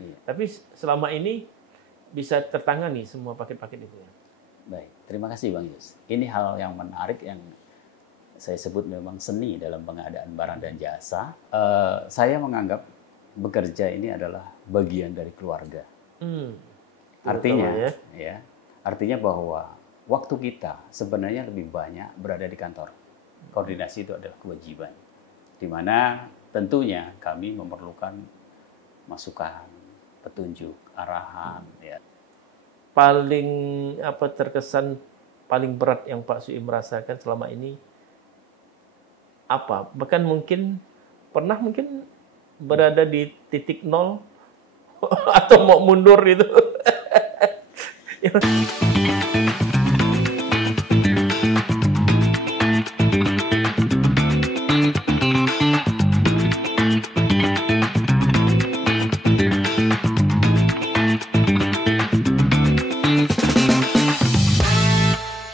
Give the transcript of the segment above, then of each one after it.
Iya. Tapi selama ini bisa tertangani semua paket-paket itu ya. Baik, terima kasih Bang Yus. Ini hal yang menarik yang saya sebut memang seni dalam pengadaan barang dan jasa. Saya menganggap bekerja ini adalah bagian dari keluarga. Artinya, artinya bahwa waktu kita sebenarnya lebih banyak berada di kantor. Koordinasi itu adalah kewajiban, di mana tentunya kami memerlukan masukan, petunjuk, arahan. Ya. Paling terkesan paling berat yang Pak Suim merasakan selama ini apa? Bahkan mungkin pernah berada di titik nol atau mau mundur itu.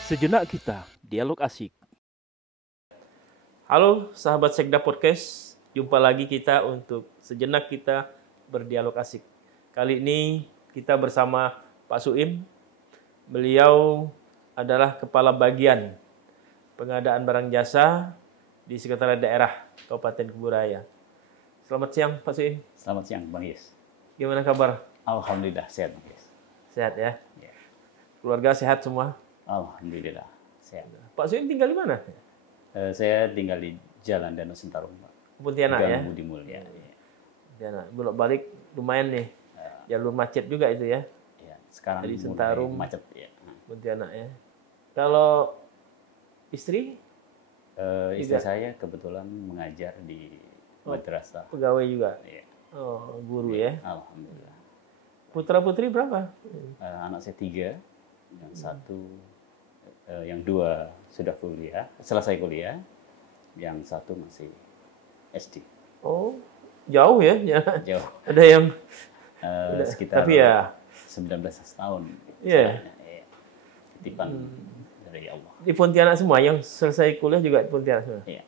Sejenak kita dialog asik. Halo sahabat Sekda Podcast, jumpa lagi kita untuk sejenak kita berdialog asik. Kali ini kita bersama Pak Suim. Beliau adalah Kepala Bagian Pengadaan Barang Jasa di Sekretariat Daerah Kabupaten Kuburaya. Selamat siang Pak Suim. Selamat siang Bang Yus. Gimana kabar? Alhamdulillah sehat Bang Yus. Sehat ya? Ya. Keluarga sehat semua? Alhamdulillah sehat. Pak Suim tinggal di mana? Saya tinggal di Jalan Danau Sentarum, Pak. Pontianak ya? Budi Mulya. Pontianak. Bolak-balik lumayan nih. Jalur macet juga itu ya? Ya, sekarang dari Sentarum, macet ya. Pontianak ya. Kalau istri? Istri saya kebetulan mengajar di madrasah. Pegawai juga? Ya. Oh, guru ya? Alhamdulillah. Putra-putri berapa? Anak saya 3, yang satu, yang 2 sudah kuliah, selesai kuliah, yang 1 masih SD. Oh, jauh ya? Jauh. Ada yang sekitar tapi ya 19 tahun. Iya. Titipan dari Allah. Di Pontianak semua yang selesai kuliah juga di Pontianak semua. Iya.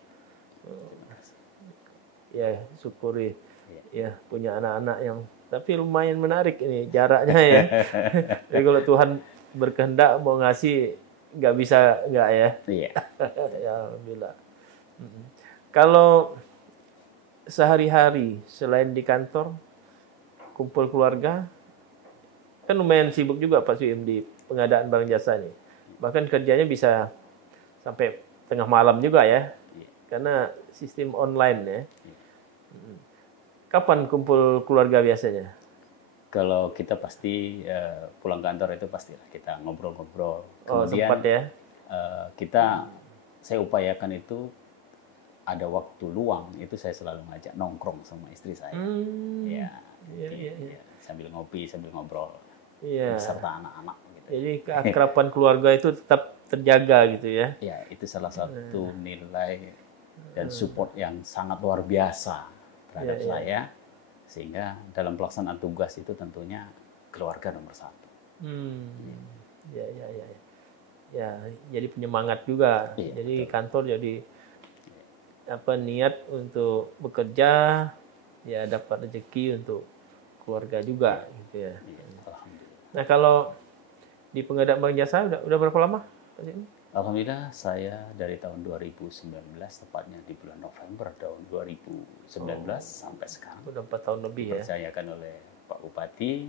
Ya, syukuri. Iya. Ya, punya anak-anak yang tapi lumayan menarik ini jaraknya ya. Jadi kalau Tuhan berkehendak mau ngasih nggak bisa nggak ya? Iya. Ya, alhamdulillah. Kalau sehari-hari selain di kantor kumpul keluarga, kan lumayan sibuk juga Pak Suim di pengadaan barang jasa nih. Bahkan kerjanya bisa sampai tengah malam juga ya, karena sistem online ya. Kapan kumpul keluarga biasanya? Kalau kita pasti pulang kantor itu pastilah kita ngobrol-ngobrol. Oh, Kemudian sempat ya? Saya upayakan itu ada waktu luang, itu saya selalu ngajak nongkrong sama istri saya. Ya. Iya. Sambil ngopi, sambil ngobrol, serta anak-anak. Gitu. Jadi keakraban keluarga itu tetap terjaga gitu ya? Ya, itu salah satu nilai dan support yang sangat luar biasa terhadap saya, sehingga dalam pelaksanaan tugas itu tentunya keluarga nomor 1. Ya, jadi penyemangat juga. Iya, jadi betul. kantor jadi niat untuk bekerja, ya dapat rezeki untuk keluarga juga gitu ya. Alhamdulillah. Nah, kalau di pengadaan barang jasa udah berapa lama? Alhamdulillah saya dari tahun 2019, tepatnya di bulan November tahun 2019 sampai sekarang. Udah 4 tahun lebih ya. Dipercayakan oleh Pak Bupati.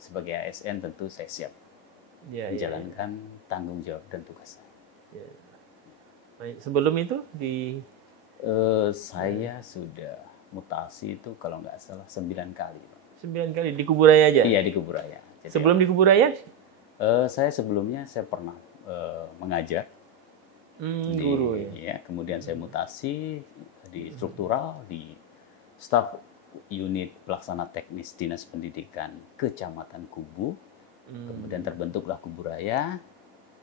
Sebagai ASN tentu saya siap menjalankan tanggung jawab dan tugas saya. Ya. Sebelum itu saya sudah mutasi itu kalau nggak salah 9 kali, Pak. 9 kali di Kuburaya aja? Iya, di Kuburaya. Jadi, sebelum di Kuburaya? Saya sebelumnya pernah mengajar. Guru ya? Ya. Kemudian saya mutasi di struktural, di staf unit pelaksana teknis Dinas Pendidikan Kecamatan Kubu. Kemudian terbentuklah Kuburaya.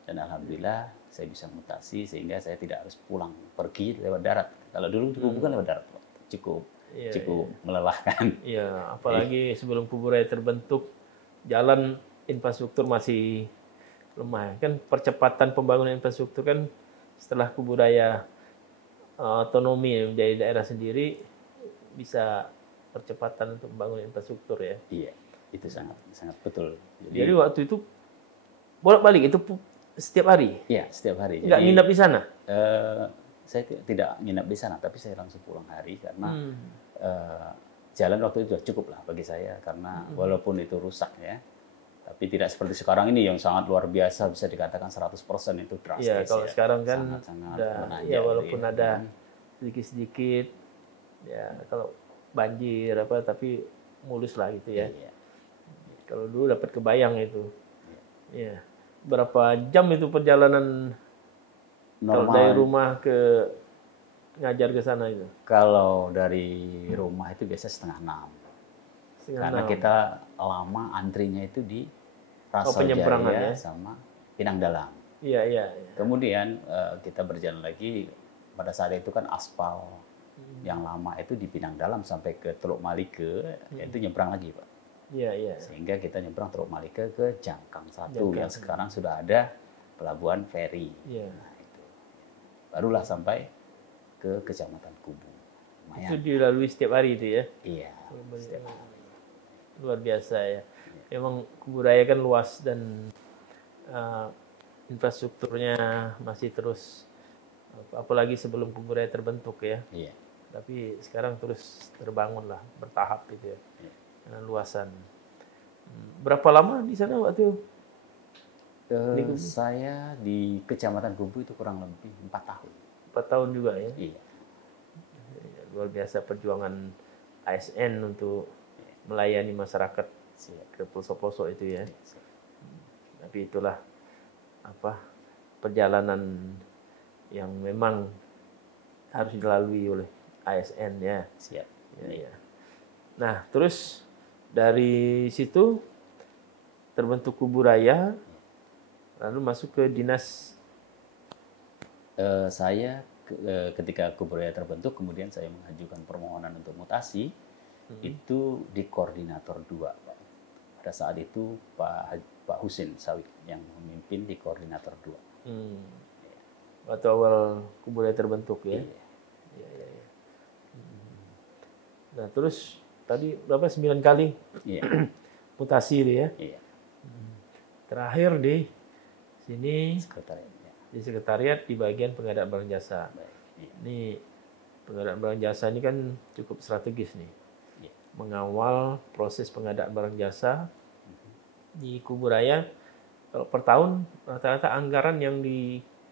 Dan alhamdulillah saya bisa mutasi sehingga saya tidak harus pulang pergi lewat darat. Kalau dulu di Kubu kan lewat darat, cukup melelahkan. Iya, apalagi sebelum Kuburaya terbentuk, jalan infrastruktur masih lemah. Kan percepatan pembangunan infrastruktur kan setelah Kuburaya otonomi menjadi daerah sendiri bisa percepatan untuk membangun infrastruktur ya. Iya, itu sangat sangat betul. Jadi waktu itu bolak-balik itu setiap hari. Iya, setiap hari. Nggak nginap di sana? Saya tidak nginap di sana, tapi saya langsung pulang hari karena jalan waktu itu sudah cukup lah bagi saya, karena walaupun itu rusak ya, tapi tidak seperti sekarang ini yang sangat luar biasa, bisa dikatakan 100% itu drastis. Ya, kalau sekarang kan sangat-sangat udah, menanjak ya walaupun gitu ya. ada sedikit-sedikit ya kalau banjir apa, tapi mulus lah gitu ya. Iya. Kalau dulu dapat kebayang itu. Ya. Berapa jam itu perjalanan kalau dari Normal rumah ke ngajar ke sana itu? kalau dari rumah itu biasa setengah 6. Setengah Karena 6. kita lama antrinya itu di penyeberangan Rasojaya ya? sama Pinang Dalam. Iya, iya. Kemudian kita berjalan lagi, pada saat itu kan aspal yang lama itu di Pinang Dalam sampai ke Teluk Malike, itu nyebrang lagi Pak. Iya, iya. Sehingga kita nyebrang Teluk Malike ke Jangkang 1 Jangkang. yang sekarang sudah ada pelabuhan feri. Iya. Nah, itu. Barulah sampai ke Kecamatan Kubu. Itu Lumayan. dilalui setiap hari itu ya? Iya. setiap hari. Luar biasa ya. Memang Kuburaya kan luas dan infrastrukturnya masih terus, apalagi sebelum Kuburaya terbentuk ya. Iya. Tapi sekarang terus terbangun lah, bertahap gitu ya. Iya. Dengan luasan. Berapa lama di sana waktu? Saya di Kecamatan Kubu itu kurang lebih 4 tahun. 4 tahun juga ya. Iya. Luar biasa perjuangan ASN untuk melayani masyarakat ke pelosok-pelosok itu ya. Tapi itulah perjalanan yang memang harus dilalui oleh ASN ya. Siap. Ya. Nah, terus dari situ terbentuk Kuburaya, lalu masuk ke dinas. Saya ketika Kuburaya terbentuk, kemudian saya mengajukan permohonan untuk mutasi, itu di koordinator 2, Pak. Pada saat itu Pak Husin Sawik yang memimpin di koordinator 2. Waktu awal Kuburaya terbentuk ya. Iya. Iya. Nah, terus tadi berapa 9 kali Iya. mutasi itu ya. Iya. Terakhir di sini Sekretariat. Ya. di sekretariat di bagian pengadaan barang jasa. Baik. Iya. Ini pengadaan barang jasa ini kan cukup strategis nih. Iya. Mengawal proses pengadaan barang jasa di Kuburaya. Kalau per tahun rata-rata anggaran yang dikelola,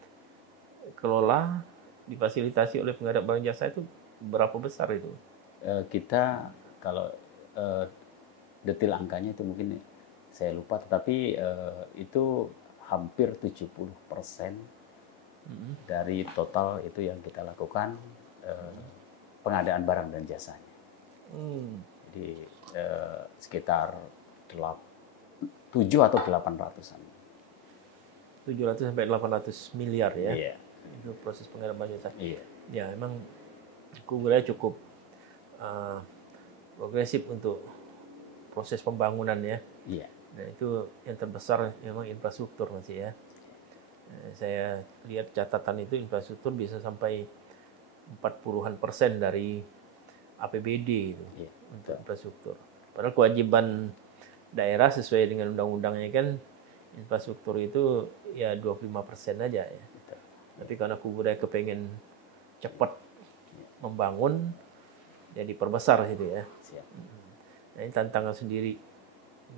difasilitasi oleh pengadaan barang jasa itu berapa besar itu? Kita kalau detail angkanya itu mungkin saya lupa, tetapi itu hampir 70% dari total itu yang kita lakukan pengadaan barang dan jasanya. Jadi sekitar 7 atau 800-an. 700 sampai 800 miliar ya. Iya. Itu proses pengadaan barang jasa. Iya. Ya, memang Kuburaya cukup progresif untuk proses pembangunan ya. Iya. Dan itu yang terbesar memang infrastruktur masih ya. Saya lihat catatan itu infrastruktur bisa sampai 40-an% dari APBD itu Iya. untuk infrastruktur. Padahal kewajiban daerah sesuai dengan undang-undangnya kan infrastruktur itu ya 25% aja ya. Betul. Tapi karena Kuburaya kepengen cepat membangun, jadi perbesar itu ya. Siap. Nah, ini tantangan sendiri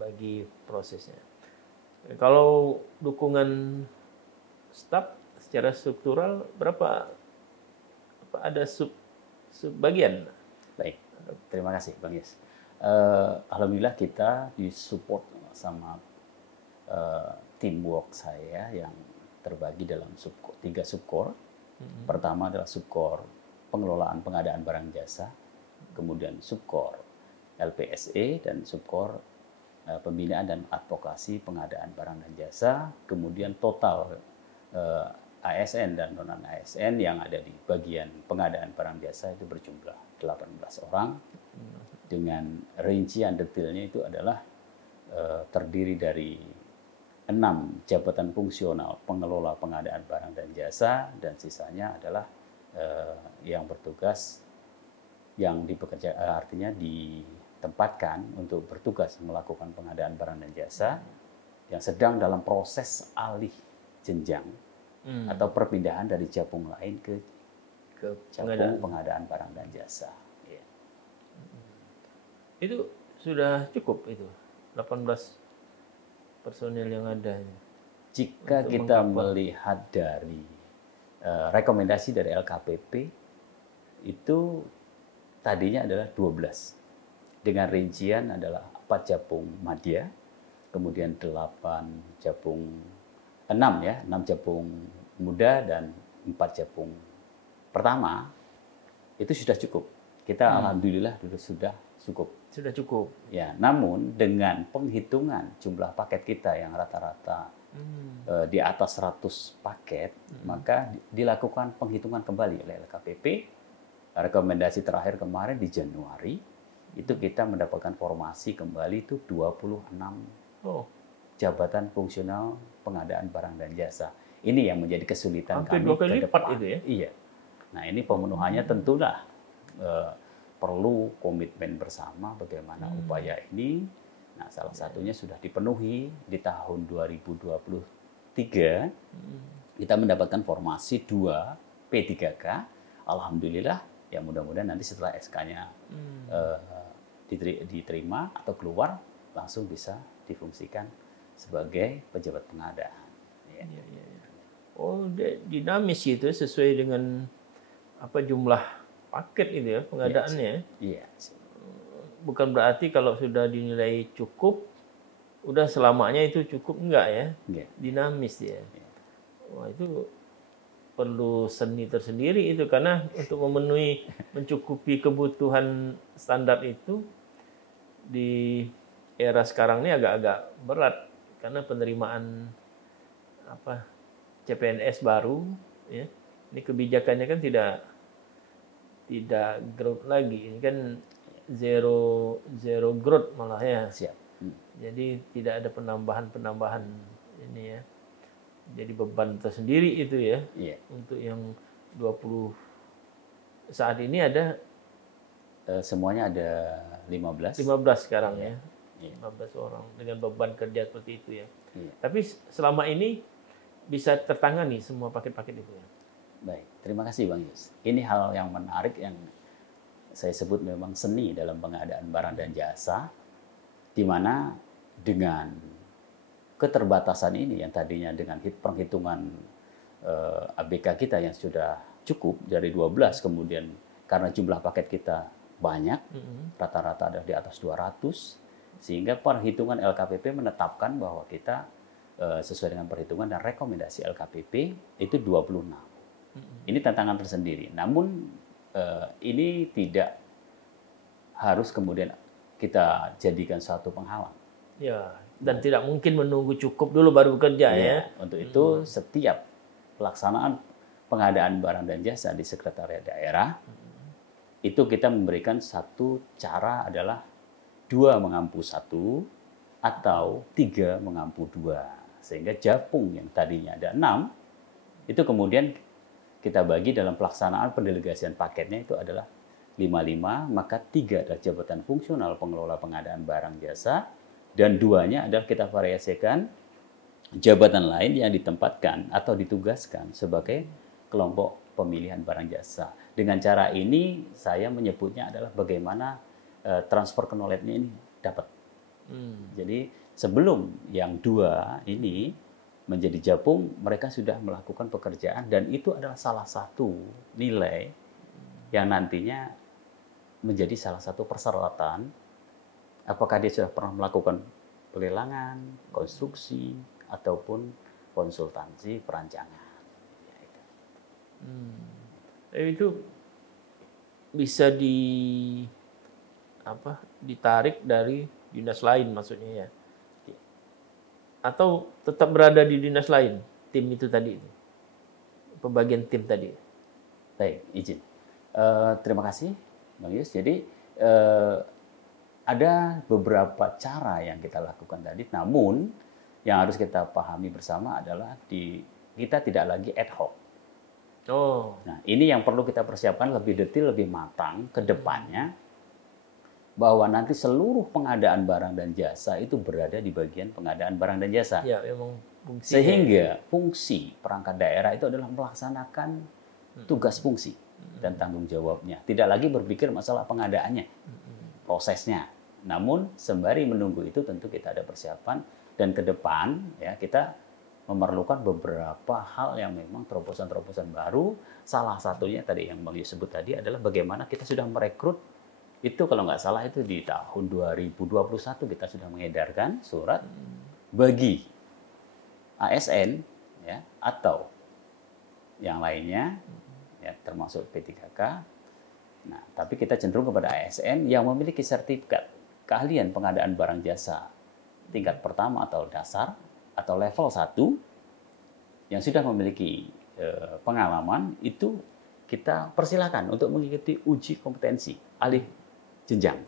bagi prosesnya. Kalau dukungan staf secara struktural berapa ada subbagian? Baik. Terima kasih Bang Yes. Alhamdulillah kita disupport sama teamwork saya yang terbagi dalam 3 subkor. Pertama adalah subkor pengelolaan pengadaan barang jasa, kemudian subkor LPSE dan subkor pembinaan dan advokasi pengadaan barang dan jasa, kemudian total ASN dan non ASN yang ada di bagian pengadaan barang jasa itu berjumlah 18 orang. Dengan rincian detailnya itu adalah terdiri dari 6 jabatan fungsional pengelola pengadaan barang dan jasa, dan sisanya adalah yang bertugas yang artinya ditempatkan untuk bertugas melakukan pengadaan barang dan jasa yang sedang dalam proses alih jenjang atau perpindahan dari Japung lain ke Japung pengadaan barang dan jasa. Ya. Itu sudah cukup itu 18 personil yang ada. Jika kita melihat dari rekomendasi dari LKPP itu tadinya adalah 12 dengan rincian adalah 4 Japung Madya, kemudian 8 Japung 6 Japung Muda dan 4 Japung pertama itu sudah cukup. Kita alhamdulillah sudah cukup. Sudah cukup. Ya, namun dengan penghitungan jumlah paket kita yang rata-rata di atas 100 paket, maka dilakukan penghitungan kembali oleh LKPP. Rekomendasi terakhir kemarin di Januari itu kita mendapatkan formasi kembali itu 26 jabatan fungsional pengadaan barang dan jasa. Ini yang menjadi kesulitan hampir kami 2 kali lipat itu ya. Iya. Nah, ini pemenuhannya tentulah perlu komitmen bersama bagaimana upaya ini. Nah, salah satunya sudah dipenuhi di tahun 2023. Kita mendapatkan formasi 2 P3K. Alhamdulillah, ya mudah-mudahan nanti setelah SK-nya diterima atau keluar, langsung bisa difungsikan sebagai pejabat pengadaan. Ya. Oh, dinamis gitu sesuai dengan apa jumlah paket itu ya pengadaannya. Iya. Bukan berarti kalau sudah dinilai cukup, udah selamanya itu cukup, enggak ya? Dinamis ya. Wah, itu perlu seni tersendiri itu karena untuk mencukupi kebutuhan standar itu di era sekarang ini agak-agak berat karena penerimaan CPNS baru ya. Ini kebijakannya kan tidak growth lagi. Ini kan zero growth malah ya. Siap. Jadi tidak ada penambahan ini ya. Jadi beban tersendiri itu ya. Untuk yang 20 saat ini ada semuanya ada 15 sekarang ya. 15 orang dengan beban kerja seperti itu ya. Tapi selama ini bisa tertangani semua paket-paket itu ya. Baik, terima kasih Bang Yus. Ini hal yang menarik yang saya sebut memang seni dalam pengadaan barang dan jasa, di mana dengan keterbatasan ini yang tadinya dengan perhitungan ABK kita yang sudah cukup dari 12, kemudian karena jumlah paket kita banyak, rata-rata ada di atas 200, sehingga perhitungan LKPP menetapkan bahwa kita sesuai dengan perhitungan dan rekomendasi LKPP itu 26. Ini tantangan tersendiri. Namun ini tidak harus kemudian kita jadikan suatu penghalang. Ya, dan tidak mungkin menunggu cukup dulu baru bekerja ya. Untuk itu setiap pelaksanaan pengadaan barang dan jasa di sekretariat daerah itu kita memberikan satu cara adalah 2 mengampu 1 atau 3 mengampu 2. Sehingga Japung yang tadinya ada 6 itu kemudian kita bagi dalam pelaksanaan pendelegasian paketnya itu adalah 55, maka 3 adalah jabatan fungsional pengelola pengadaan barang jasa, dan 2-nya adalah kita variasikan jabatan lain yang ditempatkan atau ditugaskan sebagai kelompok pemilihan barang jasa. Dengan cara ini saya menyebutnya adalah bagaimana transfer knowledge-nya ini dapat. Jadi sebelum yang 2 ini menjadi Japung, mereka sudah melakukan pekerjaan dan itu adalah salah satu nilai yang nantinya menjadi salah satu persyaratan apakah dia sudah pernah melakukan pelelangan, konstruksi, ataupun konsultansi perancangan. Itu bisa ditarik dari dinas lain maksudnya ya. Atau tetap berada di dinas lain, tim itu tadi, pembagian tim tadi. Baik, izin. Terima kasih, Bang Yus. Jadi ada beberapa cara yang kita lakukan tadi, namun yang harus kita pahami bersama adalah kita tidak lagi ad hoc. Oh. Nah, ini yang perlu kita persiapkan lebih detail, lebih matang ke depannya, bahwa nanti seluruh pengadaan barang dan jasa itu berada di bagian pengadaan barang dan jasa. Ya, memang fungsinya. Sehingga fungsi perangkat daerah itu adalah melaksanakan tugas fungsi dan tanggung jawabnya. Tidak lagi berpikir masalah pengadaannya, prosesnya. Namun sembari menunggu itu tentu kita ada persiapan, dan ke depan ya kita memerlukan beberapa hal yang memang terobosan-terobosan baru. Salah satunya tadi yang Bang Yus sebut tadi adalah bagaimana kita sudah merekrut, itu kalau nggak salah itu di tahun 2021 kita sudah mengedarkan surat bagi ASN ya, atau yang lainnya ya, termasuk P3K. Nah, tapi kita cenderung kepada ASN yang memiliki sertifikat keahlian pengadaan barang jasa tingkat pertama atau dasar atau level 1 yang sudah memiliki pengalaman, itu kita persilakan untuk mengikuti uji kompetensi alih jenjang.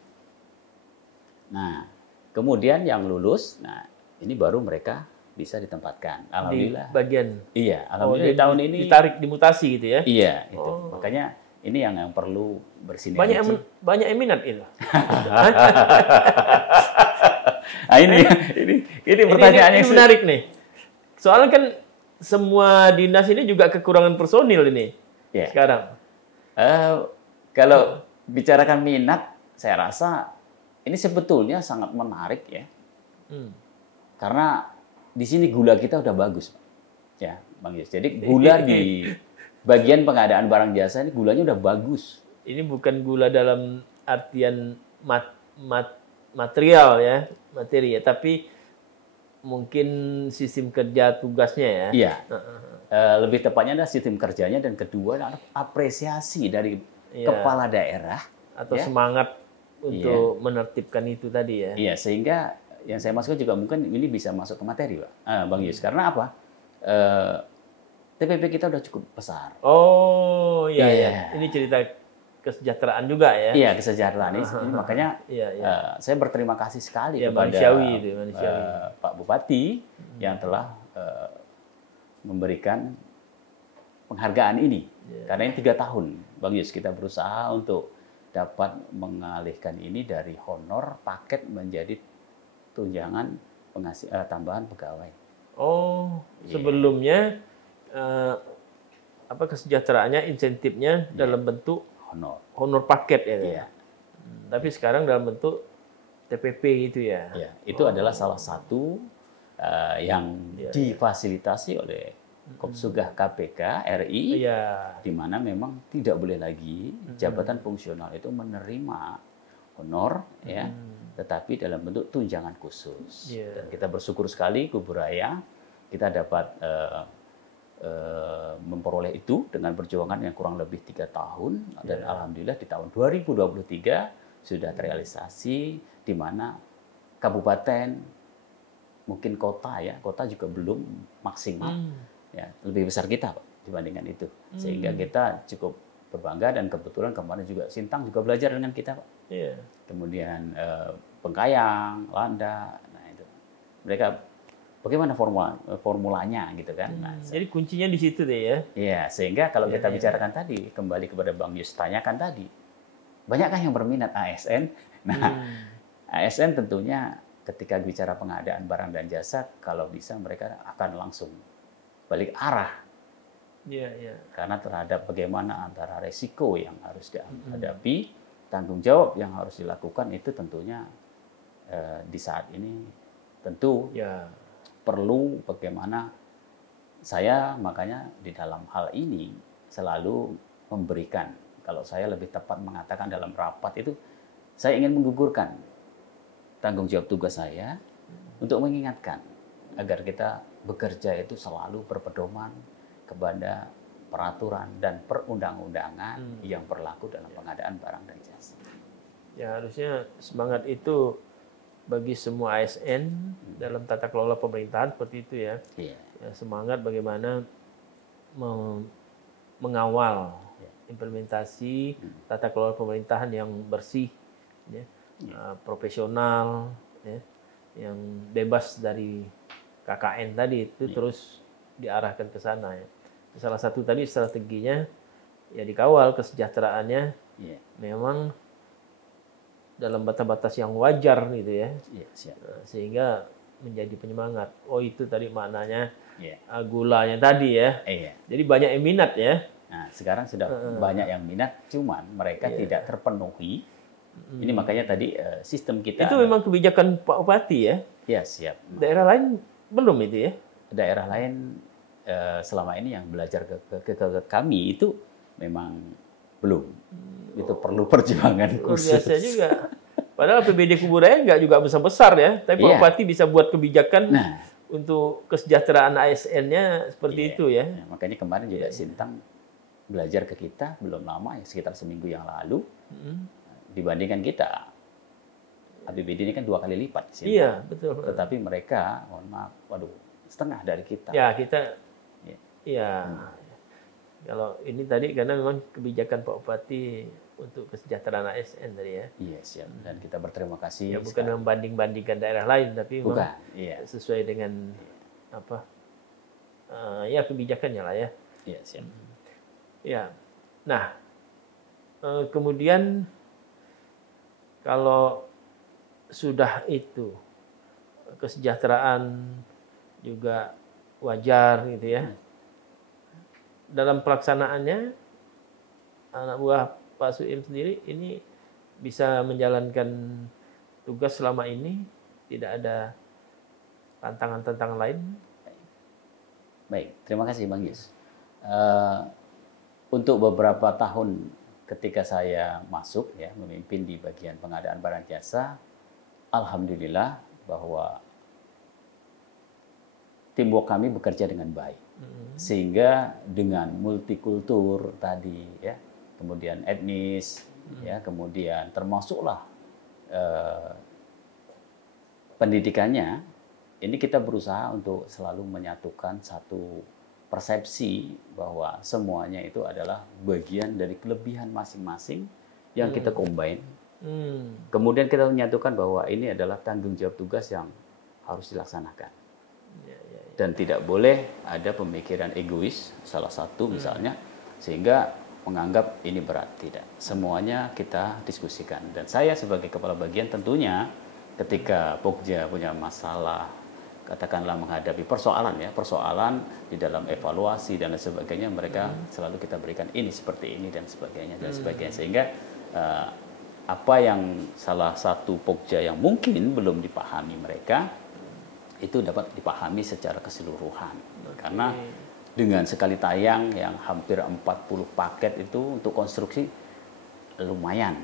Nah, kemudian yang lulus, nah ini baru mereka bisa ditempatkan. Alhamdulillah. Di bagian. Iya, alhamdulillah di tahun ini ditarik, dimutasi gitu ya. Iya, itu. Makanya ini yang perlu bersinergi. Banyak yang minat itu. Nah, ini pertanyaannya ini menarik nih. Soalnya kan semua dinas ini juga kekurangan personil ini sekarang. Kalau bicarakan minat, saya rasa ini sebetulnya sangat menarik ya. Karena di sini gula kita udah bagus, ya, Bang Yus. Jadi gula di bagian pengadaan barang jasa ini gulanya udah bagus. Ini bukan gula dalam artian material ya, materi ya, tapi mungkin sistem kerja tugasnya ya. Iya. Lebih tepatnya adalah sistem kerjanya, dan kedua adalah apresiasi dari kepala daerah atau semangat untuk menertibkan itu tadi ya. Iya, sehingga yang saya maksudkan juga mungkin ini bisa masuk ke materi, Pak, Bang Yus. Karena apa? TPP kita udah cukup besar. Oh iya. Ini cerita kesejahteraan juga ya. Iya, kesejahteraan ini makanya saya berterima kasih sekali kepada Pak Bupati yang telah memberikan penghargaan ini. Karena ini 3 tahun, Bang Yus, kita berusaha untuk dapat mengalihkan ini dari honor paket menjadi tunjangan tambahan pegawai. Oh, sebelumnya kesejahteraannya, insentifnya dalam bentuk honor paket ya. Iya. Tapi sekarang dalam bentuk TPP gitu ya. Iya, itu adalah salah satu yang difasilitasi oleh Kopsugah KPK RI, di mana memang tidak boleh lagi jabatan fungsional itu menerima honor ya, tetapi dalam bentuk tunjangan khusus. Dan kita bersyukur sekali Kubu Raya kita dapat memperoleh itu dengan perjuangan yang kurang lebih 3 tahun, dan alhamdulillah di tahun 2023 sudah terrealisasi, di mana kabupaten, mungkin kota juga belum maksimal, ya, lebih besar kita Pak, dibandingkan itu, sehingga kita cukup berbangga, dan kebetulan kemarin juga Sintang juga belajar dengan kita Pak. Kemudian Bengkayang, Landa, nah itu mereka bagaimana formulanya gitu kan. Nah, jadi kuncinya di situ deh ya. Iya, sehingga kalau kita bicarakan tadi, kembali kepada Bang Yus tanyakan tadi, banyakkah yang berminat ASN? Nah, ASN tentunya ketika bicara pengadaan barang dan jasa, kalau bisa mereka akan langsung balik arah. Karena terhadap bagaimana antara resiko yang harus dihadapi, tanggung jawab yang harus dilakukan, itu tentunya di saat ini tentu perlu bagaimana saya, makanya di dalam hal ini selalu memberikan, kalau saya lebih tepat mengatakan dalam rapat itu, saya ingin menggugurkan tanggung jawab tugas saya untuk mengingatkan agar kita bekerja itu selalu berpedoman kepada peraturan dan perundang-undangan yang berlaku dalam pengadaan barang dan jasa. Ya, harusnya semangat itu bagi semua ASN dalam tata kelola pemerintahan seperti itu ya. Ya, semangat bagaimana mengawal implementasi tata kelola pemerintahan yang bersih, profesional, yang bebas dari KKN tadi, itu terus diarahkan ke sana ya. salah satu tadi strateginya ya dikawal kesejahteraannya Iya. memang dalam batas-batas yang wajar gitu ya. Iya, siap. Sehingga menjadi penyemangat. Oh itu tadi maknanya Iya. gulanya tadi ya. Iya. Jadi banyak yang minat ya. Nah, sekarang sudah banyak yang minat, cuman mereka tidak terpenuhi. Ini makanya tadi sistem kita. Itu memang kebijakan Pak Bupati ya. Ya, siap. Daerah lain belum itu ya. Daerah lain selama ini yang belajar ke kami itu memang belum. Itu perlu perjuangan Luar khusus. biasa juga. Padahal APBD Kuburaya nggak juga besar-besar ya. Tapi Pak Iya. Bupati bisa buat kebijakan Nah, untuk kesejahteraan ASN-nya seperti iya. itu ya. Nah, makanya kemarin juga Sintang belajar ke kita belum lama ya, sekitar seminggu yang lalu. Dibandingkan kita, APBD ini kan 2 kali lipat di Sintang. Iya, betul. Tetapi mereka, mohon maaf, waduh, setengah dari kita. Ya, kita Iya. iya. Kalau ini tadi karena memang kebijakan Pak Bupati untuk kesejahteraan ASN tadi ya. Iya, siap. Dan kita berterima kasih. Ya bukan membanding-bandingkan daerah lain tapi memang Bukan, iya. sesuai dengan apa ya kebijakannya lah ya. Iya, siap. Ya. Nah, kemudian kalau sudah itu kesejahteraan juga wajar gitu ya. Dalam pelaksanaannya anak buah Pak Suim sendiri ini bisa menjalankan tugas selama ini, tidak ada tantangan-tantangan lain. Baik, terima kasih Bang Yus. Untuk beberapa tahun ketika saya masuk ya memimpin di bagian pengadaan barang jasa, alhamdulillah bahwa teamwork kami bekerja dengan baik. Sehingga dengan multikultur tadi ya, kemudian etnis ya, kemudian termasuklah pendidikannya, ini kita berusaha untuk selalu menyatukan satu persepsi bahwa semuanya itu adalah bagian dari kelebihan masing-masing yang kita combine. Kemudian kita menyatukan bahwa ini adalah tanggung jawab tugas yang harus dilaksanakan. Dan tidak boleh ada pemikiran egois, salah satu misalnya, sehingga menganggap ini berat. Tidak. Semuanya kita diskusikan. Dan saya sebagai kepala bagian tentunya ketika Pokja punya masalah, katakanlah menghadapi persoalan ya, persoalan di dalam evaluasi dan lain sebagainya, mereka selalu kita berikan ini seperti ini dan sebagainya dan sebagainya. Sehingga apa yang salah satu Pokja yang mungkin belum dipahami mereka, itu dapat dipahami secara keseluruhan. Karena dengan sekali tayang yang hampir 40 paket itu untuk konstruksi lumayan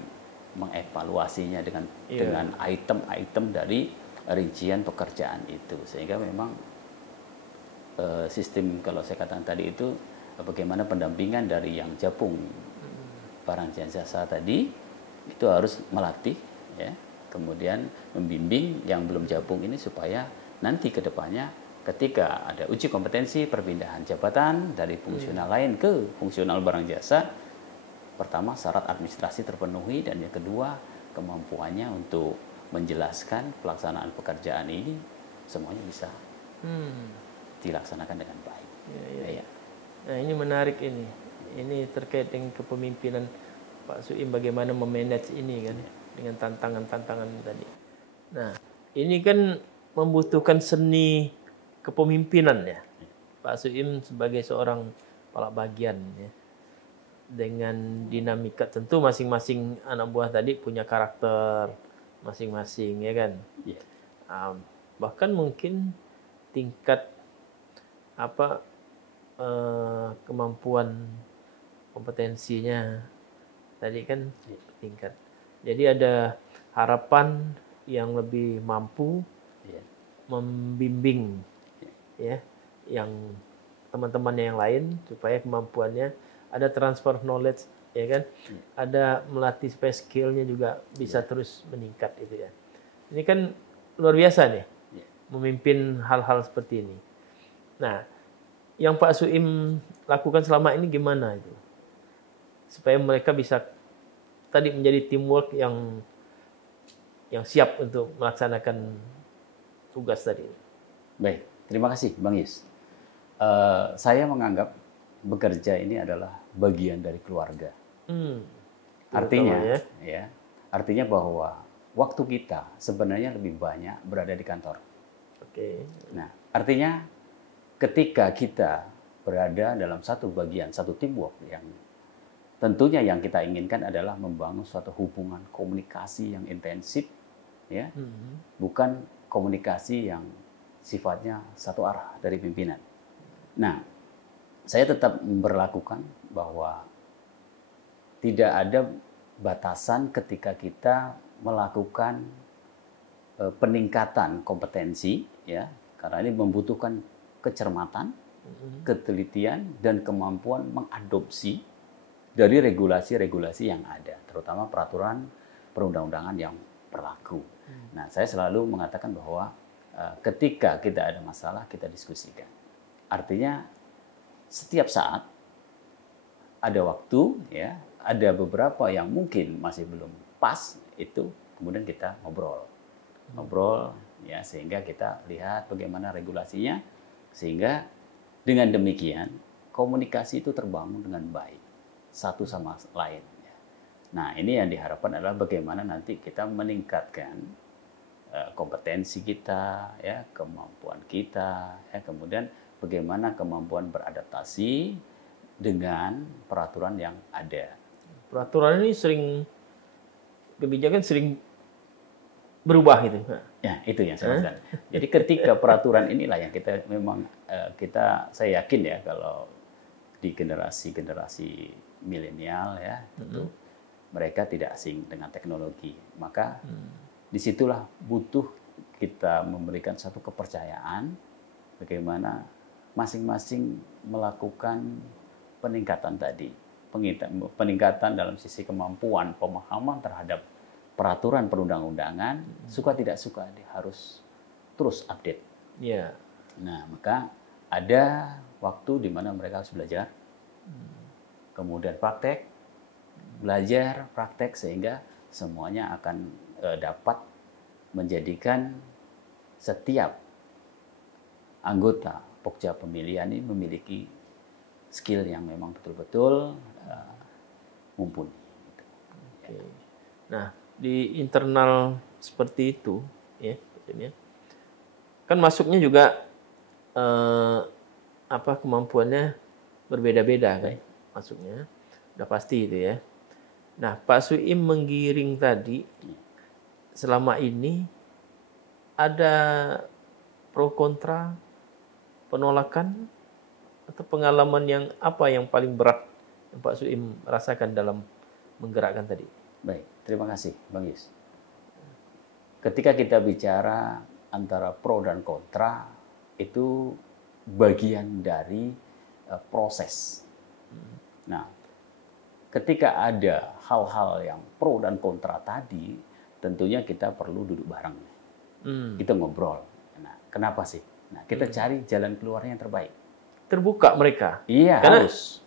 mengevaluasinya dengan item-item dari rincian pekerjaan itu. Sehingga memang sistem kalau saya katakan tadi itu bagaimana pendampingan dari yang japung barang jasa tadi itu harus melatih ya, kemudian membimbing yang belum japung ini supaya nanti ke depannya ketika ada uji kompetensi perpindahan jabatan dari fungsional lain ke fungsional barang jasa, pertama syarat administrasi terpenuhi dan yang kedua kemampuannya untuk menjelaskan pelaksanaan pekerjaan ini semuanya bisa dilaksanakan dengan baik. Ya. Nah ini menarik ini. Ini terkait dengan kepemimpinan Pak Suim bagaimana memanage ini kan dengan tantangan-tantangan tadi. Nah ini kan membutuhkan seni kepemimpinan ya. Pak Suim sebagai seorang kepala bagian ya. Dengan dinamika tentu masing-masing anak buah tadi punya karakter masing-masing ya kan. Ya. Bahkan mungkin tingkat kemampuan kompetensinya tadi kan tingkat. Jadi ada harapan yang lebih mampu membimbing ya yang teman-teman yang lain supaya kemampuannya ada transfer knowledge ya kan, ada melatih supaya skillnya juga bisa terus meningkat itu ya. Ini kan luar biasa nih memimpin hal-hal seperti ini. Nah, yang Pak Suim lakukan selama ini gimana itu supaya mereka bisa tadi menjadi teamwork yang siap untuk melaksanakan tugas tadi. Baik, terima kasih Bang Yus. Saya menganggap bekerja ini adalah bagian dari keluarga. Hmm. Artinya, Terutama artinya bahwa waktu kita sebenarnya lebih banyak berada di kantor. Oke. Nah, artinya ketika kita berada dalam satu bagian, satu teamwork yang tentunya yang kita inginkan adalah membangun suatu hubungan komunikasi yang intensif, ya, bukan komunikasi yang sifatnya satu arah dari pimpinan. Nah, saya tetap memperlakukan bahwa tidak ada batasan ketika kita melakukan peningkatan kompetensi, ya, karena ini membutuhkan kecermatan, ketelitian, dan kemampuan mengadopsi dari regulasi-regulasi yang ada, terutama peraturan perundang-undangan yang berlaku. Nah, saya selalu mengatakan bahwa ketika kita ada masalah, kita diskusikan. Artinya setiap saat ada waktu, ya, ada beberapa yang mungkin masih belum pas, itu kemudian kita ngobrol, ya, sehingga kita lihat bagaimana regulasinya, sehingga dengan demikian komunikasi itu terbangun dengan baik satu sama lain. Nah, ini yang diharapkan adalah bagaimana nanti kita meningkatkan kompetensi kita, ya, kemampuan kita, ya, kemudian bagaimana kemampuan beradaptasi dengan peraturan yang ada. Peraturan ini kebijakan sering berubah gitu. Ya, itu yang saya maksudkan. Jadi ketika peraturan inilah yang kita memang saya yakin ya kalau di generasi milenial, ya, tentu mereka tidak asing dengan teknologi. Maka disitulah butuh kita memberikan satu kepercayaan bagaimana masing-masing melakukan peningkatan tadi. Peningkatan dalam sisi kemampuan pemahaman terhadap peraturan perundang-undangan, suka tidak suka dia harus terus update. Yeah. Nah, maka ada waktu di mana mereka harus belajar, kemudian praktek, belajar, praktek, sehingga semuanya akan dapat menjadikan setiap anggota Pokja Pemilihan ini memiliki skill yang memang betul-betul mumpuni. Oke. Nah, di internal seperti itu, ya, kan masuknya juga kemampuannya berbeda-beda kan, masuknya, udah pasti itu ya. Nah, Pak Suim menggiring tadi, selama ini ada pro kontra, penolakan, atau pengalaman yang paling berat yang Pak Suim rasakan dalam menggerakkan tadi? Baik, terima kasih Bang Yus. Ketika kita bicara antara pro dan kontra, itu bagian dari proses. Nah, ketika ada hal-hal yang pro dan kontra tadi, tentunya kita perlu duduk bareng. Kita ngobrol. Nah, kenapa sih? Nah, kita cari jalan keluarnya yang terbaik. Terbuka mereka. Iya, karena harus.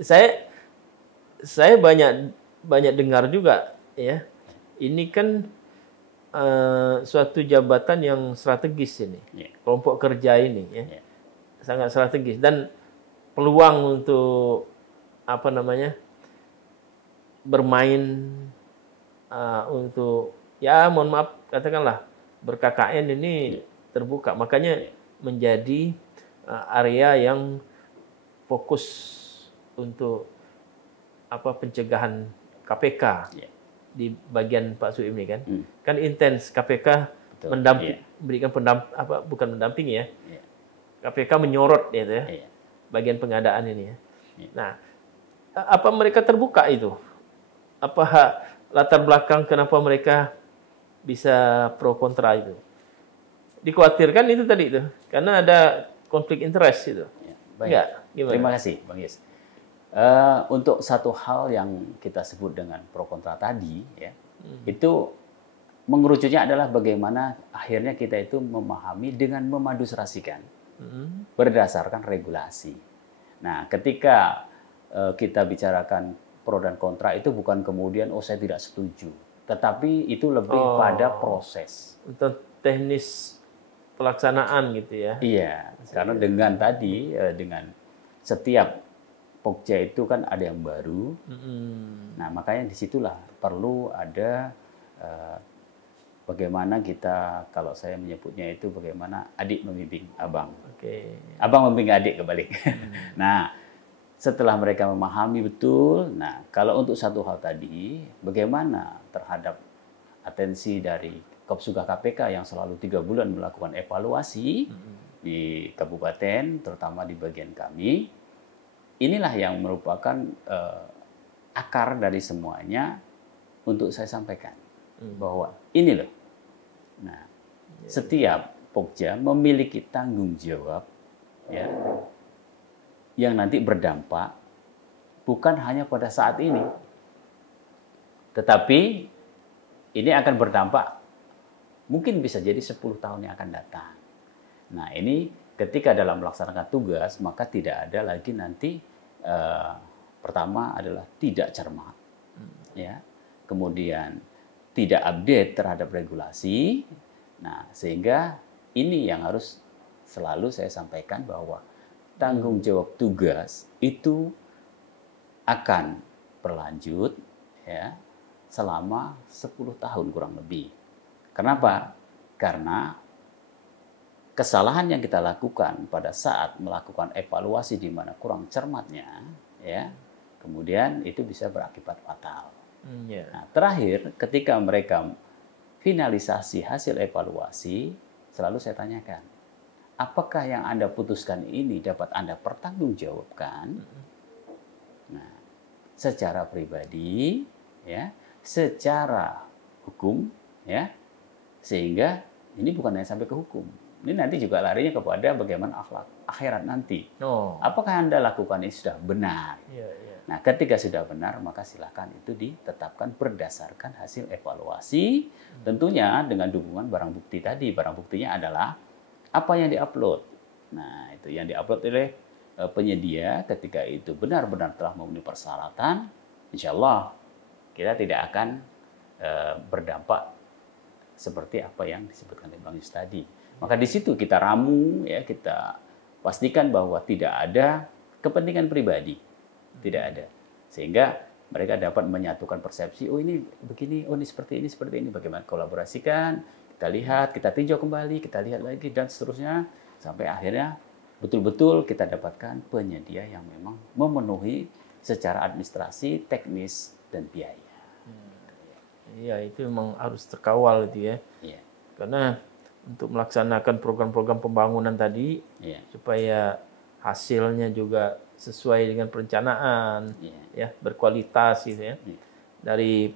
Saya banyak dengar juga, ya. Ini kan suatu jabatan yang strategis ini. Kelompok kerja ini, ya. Sangat strategis, dan peluang untuk bermain untuk, ya, mohon maaf katakanlah ber-KKN ini terbuka. Makanya menjadi area yang fokus untuk pencegahan KPK di bagian Pak Suim ini kan. Kan intens KPK berikan bukan mendampingi, ya. KPK menyorot gitu, ya. Bagian pengadaan ini, ya. Nah, apa mereka terbuka itu? Apa latar belakang kenapa mereka bisa pro kontra itu? Dikhawatirkan itu tadi itu karena ada konflik interest itu. Baik. Enggak, gimana? Terima kasih Bang Yes. Untuk satu hal yang kita sebut dengan pro kontra tadi, ya, itu mengerucutnya adalah bagaimana akhirnya kita itu memahami dengan memaduserasikan berdasarkan regulasi. Nah, ketika kita bicarakan pro dan kontra itu bukan kemudian saya tidak setuju, tetapi itu lebih pada proses. Untuk teknis pelaksanaan gitu, ya. Iya, karena dengan tadi dengan setiap Pokja itu kan ada yang baru. Mm-mm. Nah, makanya disitulah perlu ada bagaimana kita, kalau saya menyebutnya itu bagaimana adik membimbing abang. Oke. Abang membimbing adik kebalik. Nah, setelah mereka memahami betul, nah kalau untuk satu hal tadi, bagaimana terhadap atensi dari Kopsuga KPK yang selalu 3 bulan melakukan evaluasi di kabupaten, terutama di bagian kami, inilah yang merupakan akar dari semuanya untuk saya sampaikan bahwa ini loh. Nah, setiap Pokja memiliki tanggung jawab, ya, yang nanti berdampak bukan hanya pada saat ini, tetapi ini akan berdampak mungkin bisa jadi 10 tahun yang akan datang. Nah, ini ketika dalam melaksanakan tugas, maka tidak ada lagi nanti pertama adalah tidak cermat, ya, kemudian tidak update terhadap regulasi. Nah, sehingga ini yang harus selalu saya sampaikan bahwa tanggung jawab tugas itu akan berlanjut, ya, selama 10 tahun kurang lebih. Kenapa? Karena kesalahan yang kita lakukan pada saat melakukan evaluasi di mana kurang cermatnya, ya, kemudian itu bisa berakibat fatal. Nah, terakhir, ketika mereka finalisasi hasil evaluasi, selalu saya tanyakan, apakah yang Anda putuskan ini dapat Anda pertanggungjawabkan? Nah, secara pribadi, ya, secara hukum, ya, sehingga ini bukan hanya sampai ke hukum. Ini nanti juga larinya kepada bagaimana akhlak akhirat nanti. Apakah Anda lakukan ini sudah benar? Nah, ketika sudah benar, maka silakan itu ditetapkan berdasarkan hasil evaluasi, tentunya dengan dukungan barang bukti tadi. Barang buktinya adalah apa yang diupload. Nah, itu yang diupload oleh penyedia ketika itu benar-benar telah memenuhi persyaratan, insya Allah kita tidak akan berdampak seperti apa yang disebutkan oleh Bang Yus tadi. Maka di situ kita ramu, ya, kita pastikan bahwa tidak ada kepentingan pribadi, tidak ada, sehingga mereka dapat menyatukan persepsi. Oh, ini begini, oh ini seperti ini, bagaimana kolaborasikan, kita lihat, kita tinjau kembali, kita lihat lagi, dan seterusnya, sampai akhirnya betul-betul kita dapatkan penyedia yang memang memenuhi secara administrasi, teknis, dan biaya. Iya, itu memang harus terkawal itu ya. Iya. Karena untuk melaksanakan program-program pembangunan tadi, supaya hasilnya juga sesuai dengan perencanaan, ya, berkualitas gitu ya. Dari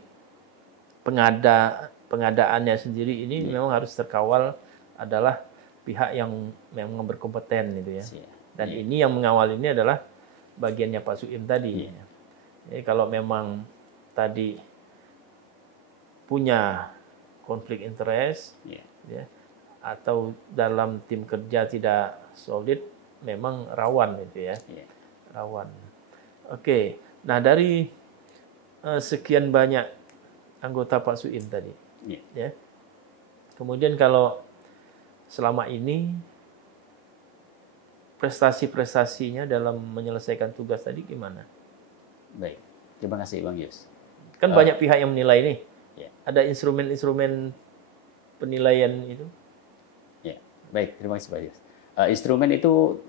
pengadaannya sendiri ini memang harus terkawal adalah pihak yang memang berkompeten gitu ya. Dan ini yang mengawal ini adalah bagiannya Pak Suim tadi. Jadi kalau memang tadi punya konflik interest, ya, atau dalam tim kerja tidak solid, memang rawan itu ya, rawan. Oke, nah dari sekian banyak anggota Pak Suim tadi, ya, kemudian kalau selama ini prestasi-prestasinya dalam menyelesaikan tugas tadi gimana? Baik, terima kasih Bang Yus. Kan banyak pihak yang menilai nih. Ada instrumen-instrumen penilaian itu? Ya, baik, terima kasih Pak Yus. Instrumen itu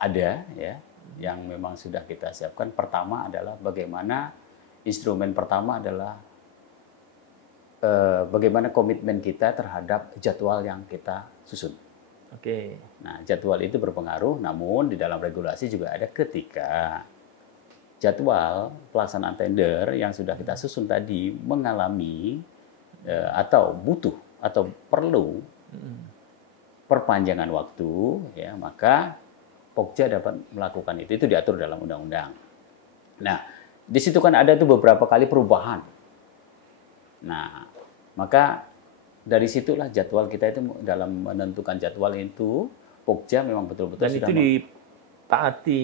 ada, ya, yang memang sudah kita siapkan. Pertama adalah bagaimana instrumen pertama adalah bagaimana komitmen kita terhadap jadwal yang kita susun. Oke. Nah, jadwal itu berpengaruh, namun di dalam regulasi juga ada ketika jadwal pelaksanaan tender yang sudah kita susun tadi mengalami atau butuh atau perlu perpanjangan waktu, ya, maka Pokja dapat melakukan itu. Itu diatur dalam undang-undang. Nah, di situ kan ada tuh beberapa kali perubahan. Nah, maka dari situlah jadwal kita itu dalam menentukan jadwal itu, Pokja memang betul-betul dan itu ditaati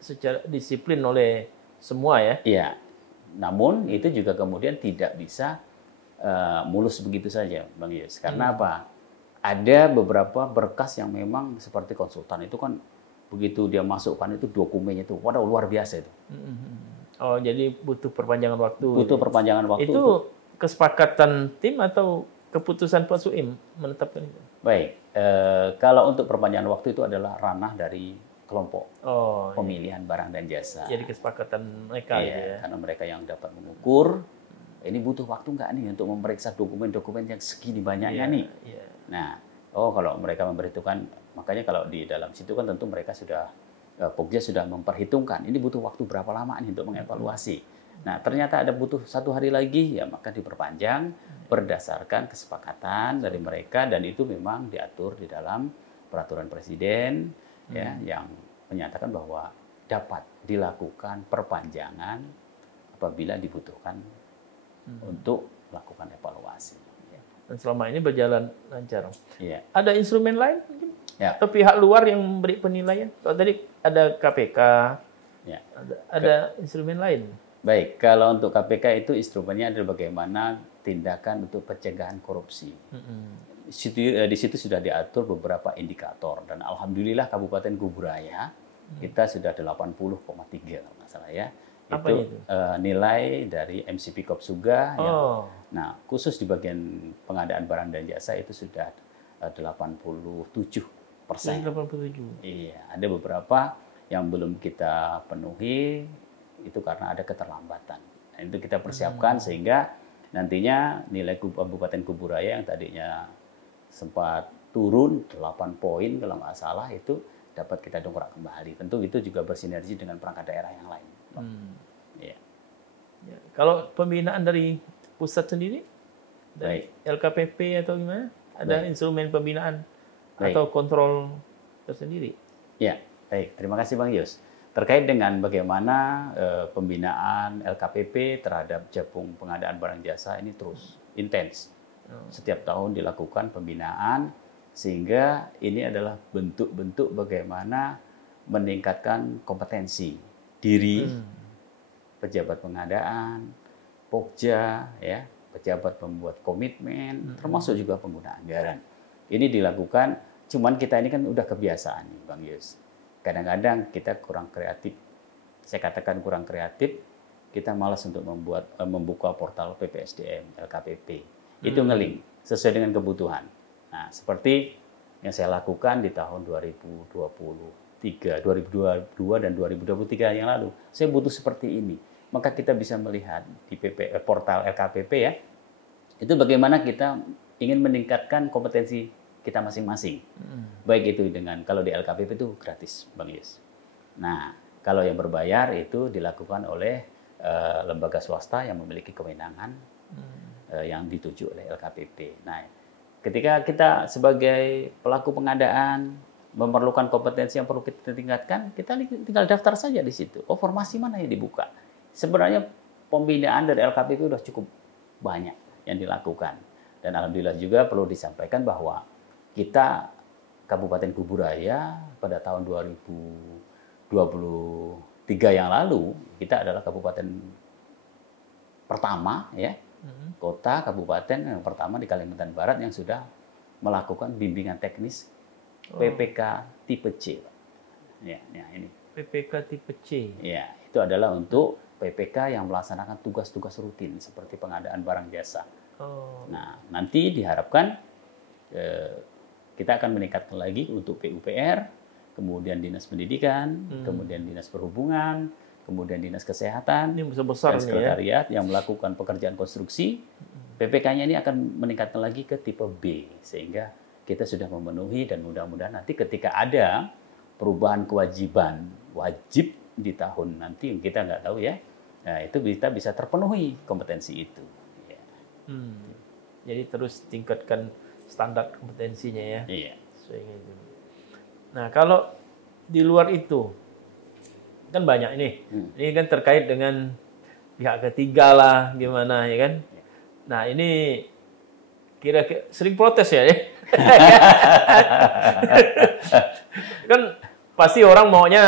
secara disiplin oleh semua ya. Iya. Namun itu juga kemudian tidak bisa mulus begitu saja, Bang Yus. Karena apa? Ada beberapa berkas yang memang seperti konsultan itu kan begitu dia masukkan itu dokumennya itu, waduh luar biasa itu. Oh, jadi butuh perpanjangan waktu. Butuh perpanjangan waktu. Itu kesepakatan tim atau keputusan Pak Suim menetapkan itu? Baik, kalau untuk perpanjangan waktu itu adalah ranah dari kelompok pemilihan barang dan jasa. Jadi kesepakatan mereka gitu ya. Karena mereka yang dapat mengukur, ini butuh waktu nggak nih untuk memeriksa dokumen-dokumen yang segini banyaknya nih. Nah, kalau mereka memperhitungkan, makanya kalau di dalam situ kan tentu mereka sudah, Pokja sudah memperhitungkan, ini butuh waktu berapa lama nih untuk mengevaluasi. Nah, ternyata ada butuh 1 hari lagi, ya maka diperpanjang berdasarkan kesepakatan dari mereka, dan itu memang diatur di dalam peraturan presiden ya, yang menyatakan bahwa dapat dilakukan perpanjangan apabila dibutuhkan untuk melakukan evaluasi. Dan selama ini berjalan lancar. Iya. Ada instrumen lain mungkin? Ya. Atau pihak luar yang memberi penilaian? Kalau tadi ada KPK, ya. ada instrumen lain? Baik, kalau untuk KPK itu instrumennya adalah bagaimana tindakan untuk pencegahan korupsi. Di situ sudah diatur beberapa indikator, dan alhamdulillah Kabupaten Kuburaya kita sudah 80,3 kalau nggak salah ya. Apa itu? Nilai dari MCP Kopsuga. Nah, khusus di bagian pengadaan barang dan jasa itu sudah 87%. 87. Iya, ada beberapa yang belum kita penuhi itu karena ada keterlambatan. Nah, itu kita persiapkan sehingga nantinya nilai Kabupaten Kuburaya yang tadinya sempat turun 8 poin kalau nggak salah itu dapat kita dongkrak kembali. Tentu itu juga bersinergi dengan perangkat daerah yang lain. Ya. Kalau pembinaan dari pusat sendiri, dari LKPP atau gimana? Ada instrumen pembinaan atau kontrol tersendiri? Ya, baik. Terima kasih Bang Yus. Terkait dengan bagaimana pembinaan LKPP terhadap Jabung Pengadaan Barang Jasa ini terus intens. Setiap tahun dilakukan pembinaan, sehingga ini adalah bentuk-bentuk bagaimana meningkatkan kompetensi diri pejabat pengadaan, Pokja, ya, pejabat pembuat komitmen, termasuk juga pengguna anggaran. Ini dilakukan, cuman kita ini kan udah kebiasaan nih Bang Yus. Kadang-kadang kita kurang kreatif. Saya katakan kurang kreatif, kita malas untuk membuka portal PPSDM, LKPP. Itu ngeling sesuai dengan kebutuhan. Nah, seperti yang saya lakukan di tahun 2023, 2022 dan 2023 yang lalu. Saya butuh seperti ini. Maka kita bisa melihat di portal LKPP ya, itu bagaimana kita ingin meningkatkan kompetensi kita masing-masing. Baik itu dengan, kalau di LKPP itu gratis, Bang Yus. Nah, kalau yang berbayar itu dilakukan oleh lembaga swasta yang memiliki kewenangan yang dituju oleh LKPP. Nah, ketika kita sebagai pelaku pengadaan memerlukan kompetensi yang perlu kita tingkatkan, kita tinggal daftar saja di situ. Oh, formasi mana yang dibuka? Sebenarnya pembinaan dari LKPP sudah cukup banyak yang dilakukan. Dan alhamdulillah juga perlu disampaikan bahwa kita Kabupaten Kuburaya pada tahun 2023 yang lalu, kita adalah kabupaten pertama ya, kota kabupaten yang pertama di Kalimantan Barat yang sudah melakukan bimbingan teknis PPK tipe C. Ya, ini. PPK tipe C. Ya, itu adalah untuk PPK yang melaksanakan tugas-tugas rutin seperti pengadaan barang jasa. Nah, nanti diharapkan kita akan meningkatkan lagi untuk PUPR, kemudian Dinas Pendidikan, kemudian Dinas Perhubungan, kemudian Dinas Kesehatan, ini besar dan sekretariat yang melakukan pekerjaan konstruksi. PPK-nya ini akan meningkatkan lagi ke tipe B, sehingga kita sudah memenuhi, dan mudah-mudahan nanti ketika ada perubahan kewajiban wajib di tahun nanti yang kita nggak tahu ya, nah itu kita bisa terpenuhi kompetensi itu. Ya. Jadi terus tingkatkan standar kompetensinya ya. Iya. Nah kalau di luar itu kan banyak ini, ini kan terkait dengan pihak ketiga lah, gimana ya kan? Nah ini kira-kira sering protes ya? Kan pasti orang maunya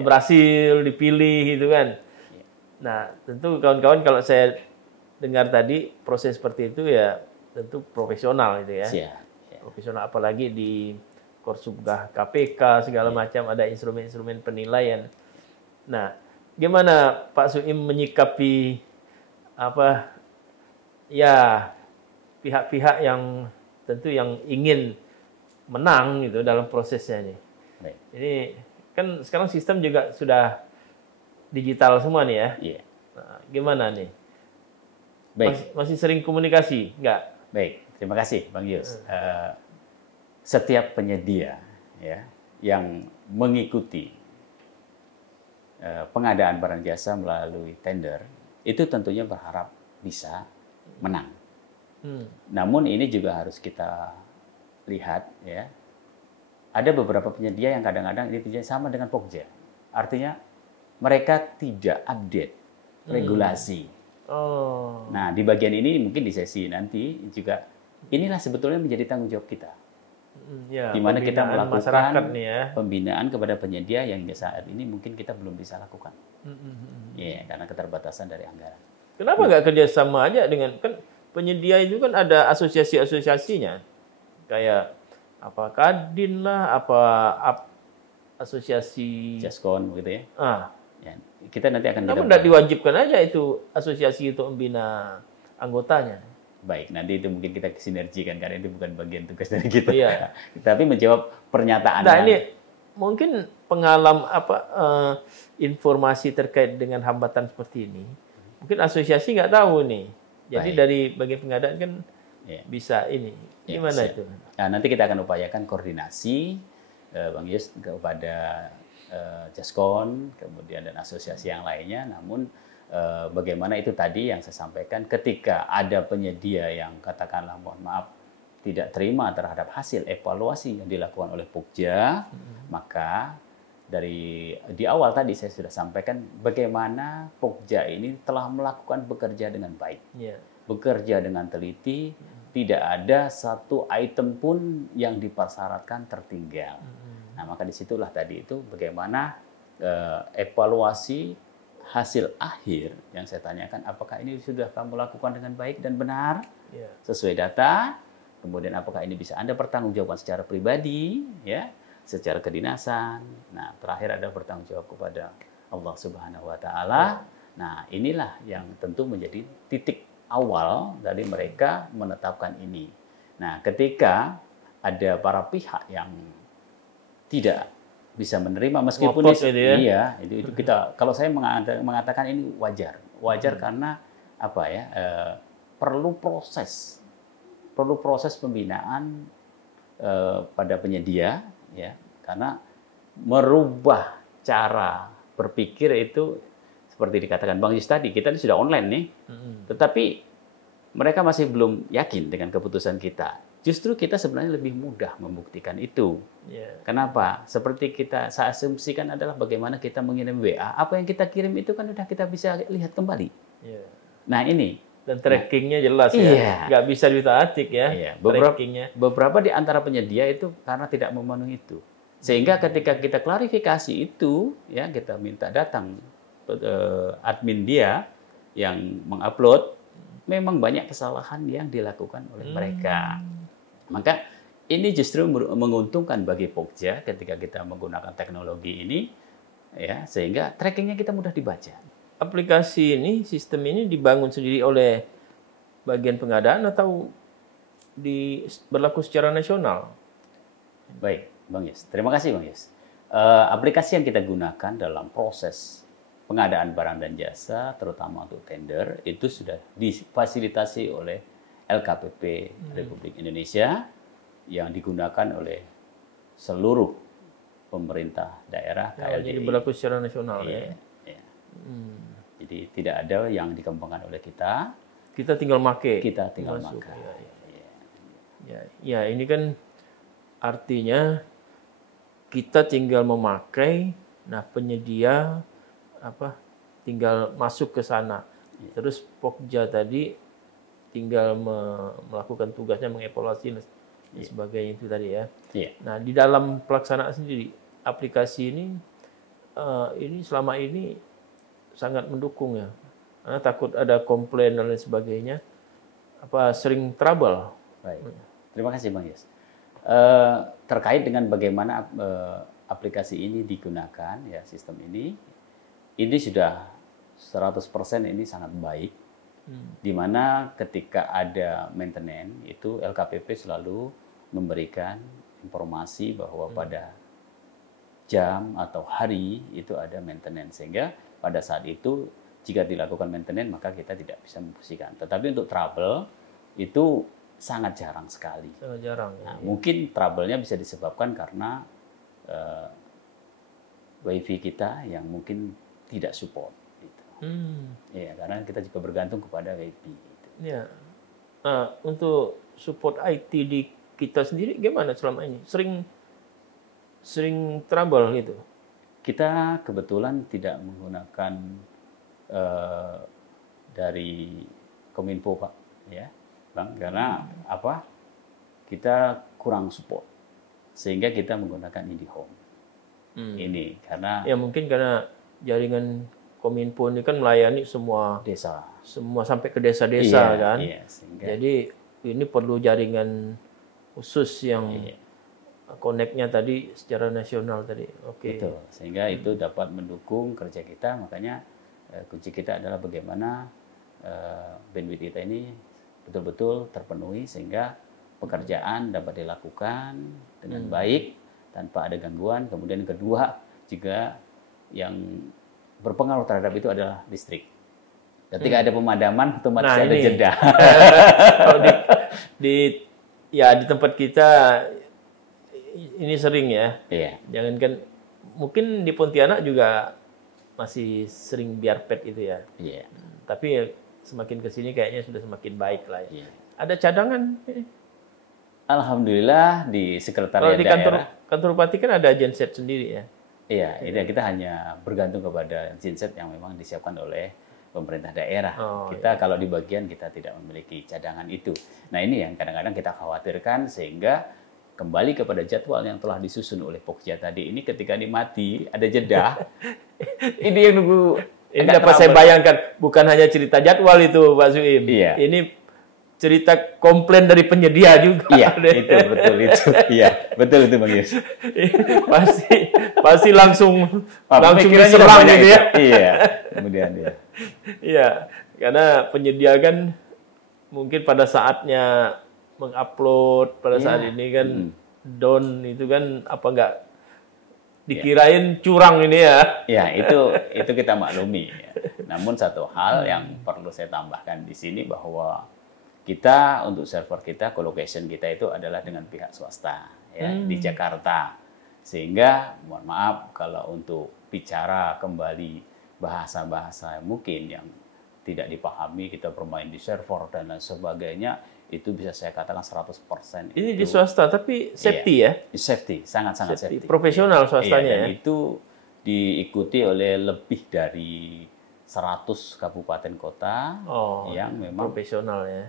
berhasil dipilih gitu kan. Nah tentu kawan-kawan kalau saya dengar tadi proses seperti itu ya tentu profesional gitu ya. Profesional apalagi di Korsubgah KPK segala macam, ada instrumen-instrumen penilaian. Nah, gimana Pak Suim menyikapi apa ya pihak-pihak yang tentu yang ingin menang gitu dalam prosesnya nih. Baik. Ini kan sekarang sistem juga sudah digital semua nih ya. Iya. Nah, gimana nih? Baik. Masih sering komunikasi nggak? Baik, terima kasih Bang Yus. Setiap penyedia ya yang mengikuti pengadaan barang jasa melalui tender itu tentunya berharap bisa menang. Namun ini juga harus kita lihat ya. Ada beberapa penyedia yang kadang-kadang ini tidak sama dengan Pokja. Artinya mereka tidak update regulasi. Oh. Nah, di bagian ini mungkin di sesi nanti juga inilah sebetulnya menjadi tanggung jawab kita. Ya, di mana kita melakukan nih ya. pembinaan kepada penyedia yang saat ini mungkin kita belum bisa lakukan. Ya, karena keterbatasan dari anggaran. Kenapa nggak kerjasama aja dengan kan penyedia itu kan ada asosiasi-asosiasinya, kayak apa Kadin lah, apa asosiasi Jaskon gitu ya. Ya, kita nanti akan. Kenapa tidak diwajibkan aja itu asosiasi itu membina anggotanya? Baik, nanti itu mungkin kita sinergikan karena itu bukan bagian tugas dari kita. Iya. Tapi menjawab pernyataan. Nah, ini mungkin informasi terkait dengan hambatan seperti ini. Mungkin asosiasi nggak tahu nih. Jadi dari bagian pengadaan kan bisa ini. Gimana itu? Nah, nanti kita akan upayakan koordinasi Bang Yus kepada Jaskon, kemudian dan asosiasi yang lainnya. Namun bagaimana itu tadi yang saya sampaikan, ketika ada penyedia yang katakanlah mohon maaf tidak terima terhadap hasil evaluasi yang dilakukan oleh Pokja, maka di awal tadi saya sudah sampaikan bagaimana Pokja ini telah melakukan bekerja dengan baik, bekerja dengan teliti, tidak ada satu item pun yang dipersyaratkan tertinggal. Nah, maka disitulah tadi itu bagaimana evaluasi hasil akhir yang saya tanyakan, apakah ini sudah kamu lakukan dengan baik dan benar sesuai data, kemudian apakah ini bisa Anda pertanggungjawabkan secara pribadi, ya, secara kedinasan. Nah, terakhir ada bertanggung jawab kepada Allah Subhanahu Wa Taala. Nah, inilah yang tentu menjadi titik awal dari mereka menetapkan ini. Nah, ketika ada para pihak yang tidak bisa menerima meskipun itu kita, kalau saya mengatakan ini wajar karena apa ya, perlu proses pembinaan pada penyedia ya, karena merubah cara berpikir itu seperti dikatakan Bang Yus tadi, kita ini sudah online nih, tetapi mereka masih belum yakin dengan keputusan kita. Justru kita sebenarnya lebih mudah membuktikan itu. Kenapa? Seperti saya asumsikan adalah bagaimana kita mengirim WA. Apa yang kita kirim itu kan sudah kita bisa lihat kembali. Nah ini. Dan trackingnya jelas ya. Nggak bisa ditarik ya. Beberapa di antara penyedia itu karena tidak memenuhi itu. Sehingga ketika kita klarifikasi itu, ya kita minta datang admin dia yang mengupload, memang banyak kesalahan yang dilakukan oleh mereka. Maka ini justru menguntungkan bagi Pokja ketika kita menggunakan teknologi ini, ya, sehingga trackingnya kita mudah dibaca. Aplikasi ini, sistem ini dibangun sendiri oleh bagian pengadaan atau berlaku secara nasional? Baik, Bang Yus. Terima kasih, Bang Yus. Aplikasi yang kita gunakan dalam proses pengadaan barang dan jasa, terutama untuk tender, itu sudah difasilitasi oleh LKPP Republik Indonesia yang digunakan oleh seluruh pemerintah daerah KLDI. Jadi berlaku secara nasional ya. Jadi tidak ada yang dikembangkan oleh kita. Kita tinggal make. Kita tinggal make. Ya, ini kan artinya kita tinggal memakai, nah penyedia tinggal masuk ke sana. Terus Pokja tadi tinggal melakukan tugasnya, mengevaluasi dan sebagainya itu tadi ya. Nah, di dalam pelaksanaan sendiri aplikasi ini selama ini sangat mendukung ya. Karena takut ada komplain dan lain sebagainya. Sering trouble. Baik. Terima kasih Bang Yus. Terkait dengan bagaimana aplikasi ini digunakan, ya sistem ini sudah 100% ini sangat baik. Di mana ketika ada maintenance itu LKPP selalu memberikan informasi bahwa pada jam atau hari itu ada maintenance, sehingga pada saat itu jika dilakukan maintenance maka kita tidak bisa membersihkan. Tetapi untuk trouble itu sangat jarang sekali. Sangat jarang. Nah, mungkin trouble-nya bisa disebabkan karena WiFi kita yang mungkin tidak support. Gitu. Ya, karena kita juga bergantung kepada WiFi. Gitu. Ya. Nah, untuk support IT di kita sendiri gimana selama ini? Sering trouble gitu? Kita kebetulan tidak menggunakan dari Kominfo, Pak, ya, Bang, karena apa? Kita kurang support, sehingga kita menggunakan IndiHome. Ini karena ya mungkin karena jaringan Kominfo ini kan melayani semua desa, semua sampai ke desa-desa kan. Iya, sehingga, jadi ini perlu jaringan khusus yang connect-nya tadi secara nasional tadi. Oke. Betul. Sehingga itu dapat mendukung kerja kita. Makanya kunci kita adalah bagaimana bandwidth kita ini betul-betul terpenuhi sehingga pekerjaan dapat dilakukan dengan baik tanpa ada gangguan. Kemudian yang kedua juga yang berpengaruh terhadap itu adalah listrik. Ketika ada pemadaman otomatis ada jeda. Kalau di tempat kita ini sering ya. Iya. Jangankan mungkin di Pontianak juga masih sering biarpet itu ya. Iya. Tapi semakin ke sini kayaknya sudah semakin baik lah ya. Iya. Ada cadangan? Alhamdulillah di sekretariat Kalau di kantor bupati kan ada genset sendiri ya. Iya, ini kita hanya bergantung kepada genset yang memang disiapkan oleh pemerintah daerah. Kalau di bagian kita tidak memiliki cadangan itu. Nah, ini yang kadang-kadang kita khawatirkan sehingga kembali kepada jadwal yang telah disusun oleh Pokja tadi. Ini ketika dimati ada jeda. Ini yang nunggu. Ini dapat saya bayangkan, bukan hanya cerita jadwal itu, Pak Suim. Iya. Ini cerita komplain dari penyedia juga. Iya, itu betul itu. Iya, betul itu Bang Yus. pasti langsung diserang gitu ya. Iya. Kemudian ya. Iya, karena penyedia kan mungkin pada saatnya mengupload pada saat ini kan down itu kan apa enggak dikirain curang ini ya. Ya, itu kita maklumi ya. Namun satu hal yang perlu saya tambahkan di sini bahwa kita untuk server kita, colocation kita itu adalah dengan pihak swasta ya di Jakarta. Sehingga mohon maaf kalau untuk bicara kembali bahasa-bahasa mungkin yang tidak dipahami, kita bermain di server dan lain sebagainya, itu bisa saya katakan 100%. Ini di swasta tapi safety ya? Safety, sangat-sangat safety. Profesional swastanya dan itu diikuti oleh lebih dari 100 kabupaten kota yang memang profesional ya.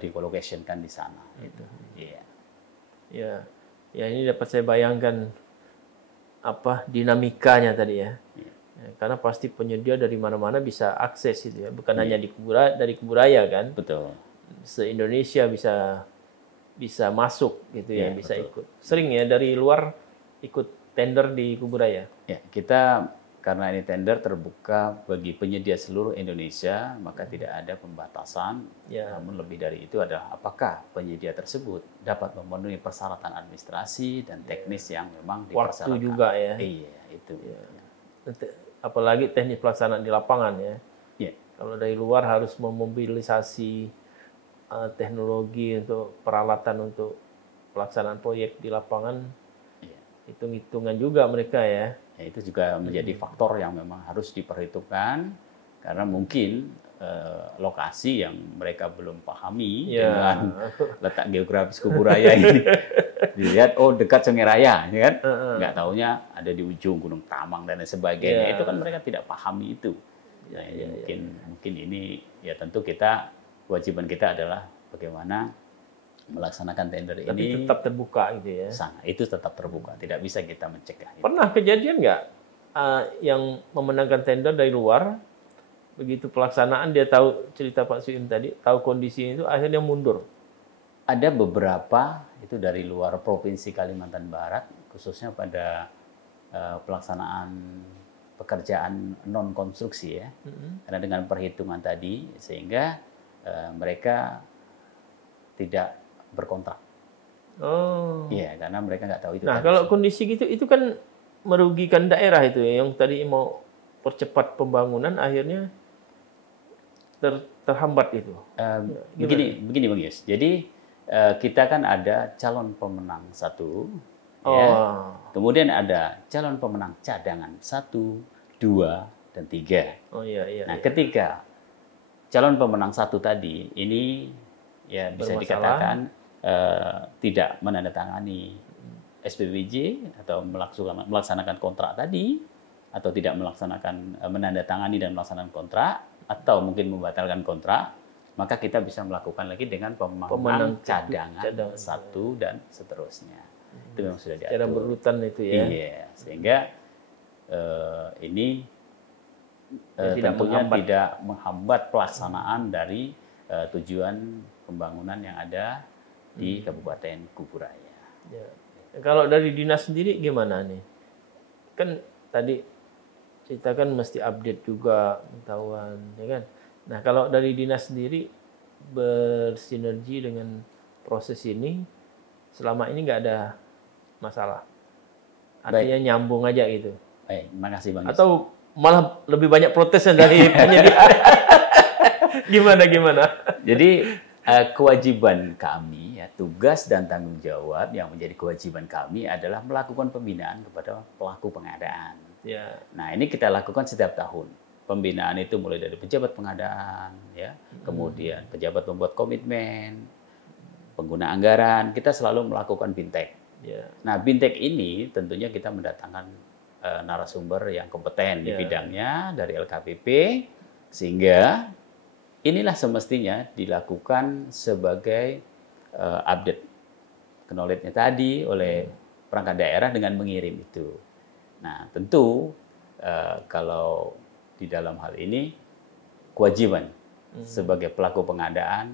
Di-colocation-kan di sana. Gitu. Iya. Ya. Ya, ini dapat saya bayangkan apa dinamikanya tadi ya. Ya, karena pasti penyedia dari mana-mana bisa akses itu ya, bukan hanya dari Kuburaya kan. Betul. Se-Indonesia bisa masuk gitu ya, bisa ikut. Sering ya dari luar ikut tender di Kuburaya. Ya, kita karena ini tender terbuka bagi penyedia seluruh Indonesia, maka tidak ada pembatasan. Ya. Namun lebih dari itu adalah apakah penyedia tersebut dapat memenuhi persyaratan administrasi dan teknis yang memang dipersyaratkan. Waktu juga ya. Iya, itu. Ya. Apalagi teknis pelaksanaan di lapangan ya. Ya. Kalau dari luar harus memobilisasi teknologi untuk peralatan untuk pelaksanaan proyek di lapangan, hitung-hitungan juga mereka ya. Ya, itu juga menjadi faktor yang memang harus diperhitungkan karena mungkin lokasi yang mereka belum pahami dengan letak geografis Kuburaya ini. Dilihat, oh dekat Sungai Raya, ya kan? Nggak taunya ada di ujung Gunung Tamang dan lain sebagainya. Itu kan mereka tidak pahami itu. Nah, mungkin ini ya tentu kewajiban kita adalah bagaimana melaksanakan tender ini. Tapi tetap terbuka gitu ya. Itu tetap terbuka, tidak bisa kita mencegah. Pernah kejadian nggak yang memenangkan tender dari luar, begitu pelaksanaan dia tahu cerita Pak Suim tadi, tahu kondisi itu akhirnya mundur? Ada beberapa itu dari luar Provinsi Kalimantan Barat, khususnya pada pelaksanaan pekerjaan non konstruksi ya. Karena dengan perhitungan tadi sehingga mereka tidak berkontrak. Oh. Iya, karena mereka nggak tahu itu. Nah, tadi. kalau kondisi gitu itu kan merugikan daerah itu ya, yang tadi mau percepat pembangunan akhirnya terhambat itu. Begini Bang Yus. Jadi kita kan ada calon pemenang 1, ya. Kemudian ada calon pemenang cadangan 1, 2, dan 3. Oh iya. Nah, ketika calon pemenang 1 tadi ini ya bisa dikatakan tidak menandatangani SPBJ atau melaksanakan kontrak tadi, atau tidak melaksanakan menandatangani dan melaksanakan kontrak, atau mungkin membatalkan kontrak, maka kita bisa melakukan lagi dengan pemenang cadangan 1 dan seterusnya. Itu memang sudah diatur. Cara berurutan itu ya. Iya, sehingga ini tentunya tidak menghambat pelaksanaan dari tujuan pembangunan yang ada di Kabupaten Kuburaya. Ya. Kalau dari dinas sendiri gimana nih? Kan tadi kita kan mesti update juga pengetahuan, ya kan? Nah, kalau dari dinas sendiri bersinergi dengan proses ini, selama ini nggak ada masalah. Artinya nyambung aja gitu. Baik, terima kasih Bang. Atau malah lebih banyak protesnya dari penyedia. Gimana? Jadi kewajiban kami, ya, tugas dan tanggung jawab yang menjadi kewajiban kami adalah melakukan pembinaan kepada pelaku pengadaan. Ya. Nah, ini kita lakukan setiap tahun. Pembinaan itu mulai dari pejabat pengadaan, ya, kemudian pejabat pembuat komitmen, pengguna anggaran, kita selalu melakukan bintek. Ya. Nah, bintek ini tentunya kita mendatangkan narasumber yang kompeten di bidangnya dari LKPP, sehingga inilah semestinya dilakukan sebagai update knowledge-nya tadi oleh perangkat daerah dengan mengirim itu. Nah, tentu kalau di dalam hal ini kewajiban sebagai pelaku pengadaan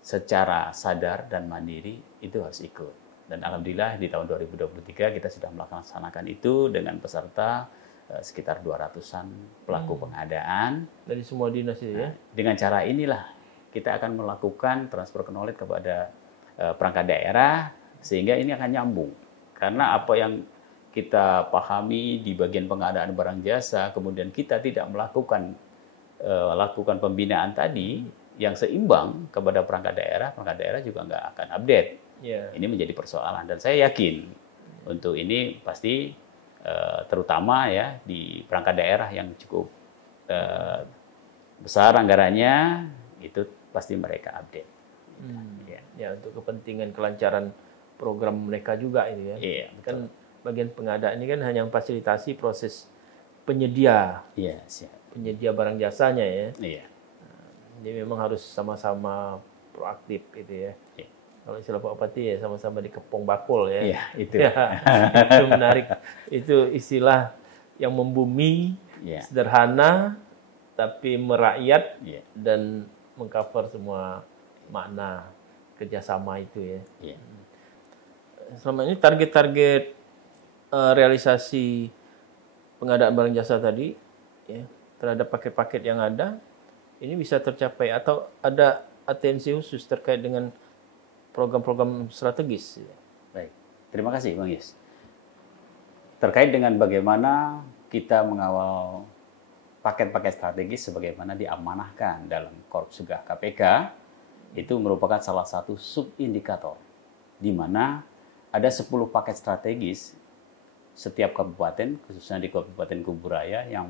secara sadar dan mandiri itu harus ikut. Dan alhamdulillah di tahun 2023 kita sudah melaksanakan itu dengan peserta sekitar 200-an pelaku pengadaan. Dari semua dinas itu ya? Dengan cara inilah kita akan melakukan transfer knowledge kepada perangkat daerah sehingga ini akan nyambung. Karena apa yang kita pahami di bagian pengadaan barang jasa, kemudian kita tidak melakukan pembinaan tadi yang seimbang kepada perangkat daerah juga nggak akan update. Ini menjadi persoalan dan saya yakin untuk ini pasti terutama ya di perangkat daerah yang cukup besar anggarannya itu pasti mereka update. Ya, untuk kepentingan kelancaran program mereka juga ini ya. Iya, kan bagian pengadaan ini kan hanya memfasilitasi proses penyedia. Iya, siap. Penyedia barang jasanya ya. Iya. Jadi memang harus sama-sama proaktif gitu ya. Iya. Kalau istilah Pak Bupati ya sama-sama dikepung bakul ya. Iya, itu. Ya, itu menarik. Itu istilah yang membumi, sederhana, tapi merakyat dan mengcover semua makna kerjasama itu ya. Iya. Selama ini target-target realisasi pengadaan barang jasa tadi ya, terhadap paket-paket yang ada, ini bisa tercapai atau ada atensi khusus terkait dengan program-program strategis. Baik, terima kasih Bang Yus. Terkait dengan bagaimana kita mengawal paket-paket strategis sebagaimana diamanahkan dalam Korpsugah KPK, itu merupakan salah satu subindikator di mana ada 10 paket strategis setiap kabupaten, khususnya di Kabupaten Kuburaya yang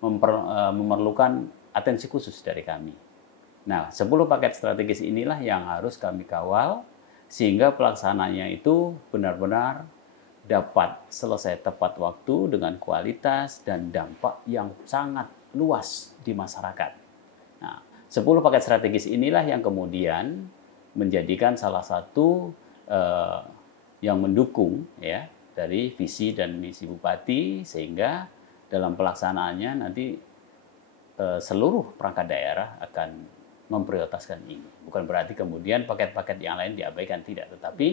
memerlukan atensi khusus dari kami. Nah, 10 paket strategis inilah yang harus kami kawal sehingga pelaksananya itu benar-benar dapat selesai tepat waktu dengan kualitas dan dampak yang sangat luas di masyarakat. Nah, 10 paket strategis inilah yang kemudian menjadikan salah satu yang mendukung ya dari visi dan misi Bupati sehingga dalam pelaksanaannya nanti seluruh perangkat daerah akan memprioritaskan ini. Bukan berarti kemudian paket-paket yang lain diabaikan, tidak. Tetapi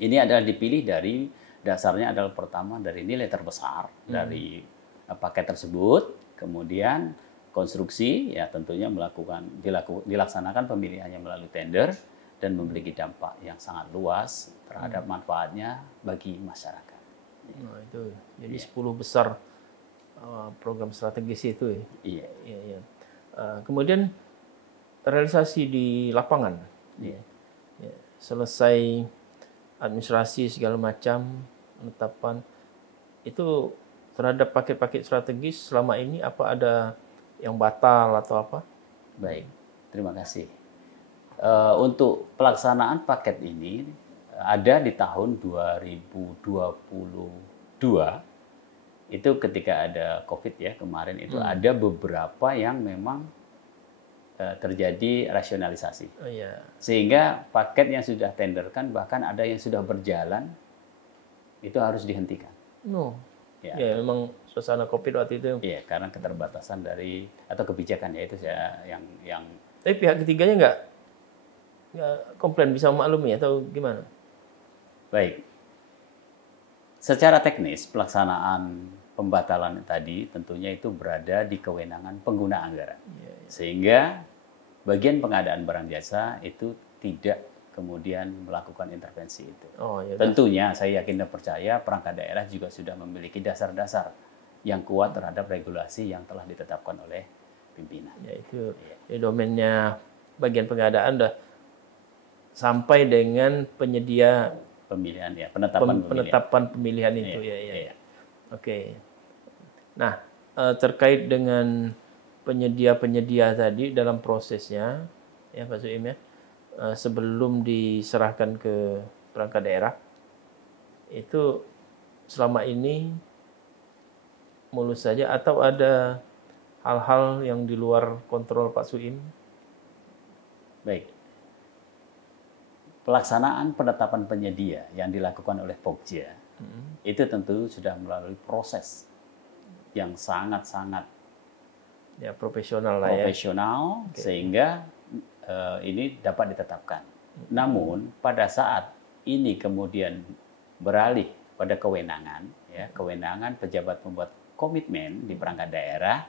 ini adalah dipilih dari dasarnya adalah pertama dari nilai terbesar dari paket tersebut, kemudian konstruksi ya tentunya dilaksanakan pemilihannya melalui tender dan memiliki dampak yang sangat luas terhadap manfaatnya bagi masyarakat. Nah, itu jadi 10 besar program strategis itu ya. Iya. Iya, iya. Kemudian realisasi di lapangan. Iya. Ya, selesai administrasi segala macam, penetapan itu terhadap paket-paket strategis selama ini apa ada yang batal atau apa? Baik, terima kasih. Untuk pelaksanaan paket ini ada di tahun 2022 itu ketika ada COVID ya kemarin itu ada beberapa yang memang terjadi rasionalisasi. Oh, iya. Sehingga paket yang sudah tenderkan bahkan ada yang sudah berjalan itu harus dihentikan. No. Ya. Ya, memang suasana COVID waktu itu. Iya, karena keterbatasan dari atau kebijakan ya itu saya yang. Tapi pihak ketiganya nggak komplain, bisa memaklumi atau gimana? Baik. Secara teknis pelaksanaan pembatalan tadi tentunya itu berada di kewenangan pengguna anggaran. Iya. Sehingga bagian pengadaan barang jasa itu tidak kemudian melakukan intervensi itu. Oh, ya. Tentunya saya yakin dan percaya perangkat daerah juga sudah memiliki dasar-dasar yang kuat terhadap regulasi yang telah ditetapkan oleh pimpinan. Ya, itu domainnya bagian pengadaan udah sampai dengan penyedia pemilihan ya, penetapan pemilihan itu ya. Oke. Nah, terkait dengan penyedia-penyedia tadi dalam prosesnya ya Pak Suim ya, sebelum diserahkan ke perangkat daerah itu selama ini mulus saja atau ada hal-hal yang di luar kontrol Pak Suim? Baik. Pelaksanaan penetapan penyedia yang dilakukan oleh Pokja itu tentu sudah melalui proses yang sangat-sangat ya profesional lah profesional ya. Sehingga ini dapat ditetapkan. Namun pada saat ini kemudian beralih pada kewenangan ya, kewenangan pejabat pembuat komitmen di perangkat daerah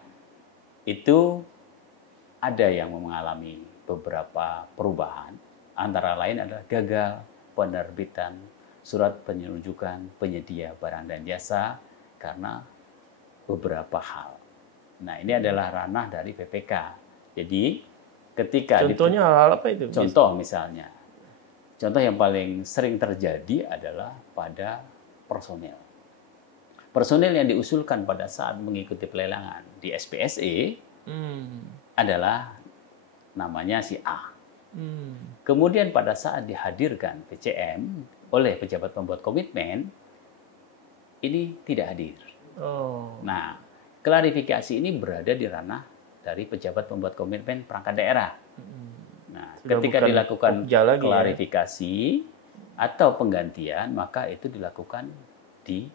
itu ada yang mengalami beberapa perubahan. Antara lain adalah gagal penerbitan surat penunjukan penyedia barang dan jasa karena beberapa hal. Nah, ini adalah ranah dari PPK. Jadi, ketika contohnya hal-hal apa itu? Contoh misalnya. Contoh yang paling sering terjadi adalah pada personel. Personel yang diusulkan pada saat mengikuti pelelangan di SPSE adalah namanya si A. Kemudian pada saat dihadirkan PCM oleh pejabat pembuat komitmen, ini tidak hadir. Nah, klarifikasi ini berada di ranah dari pejabat pembuat komitmen perangkat daerah. Nah, sudah ketika dilakukan klarifikasi atau penggantian, maka itu dilakukan di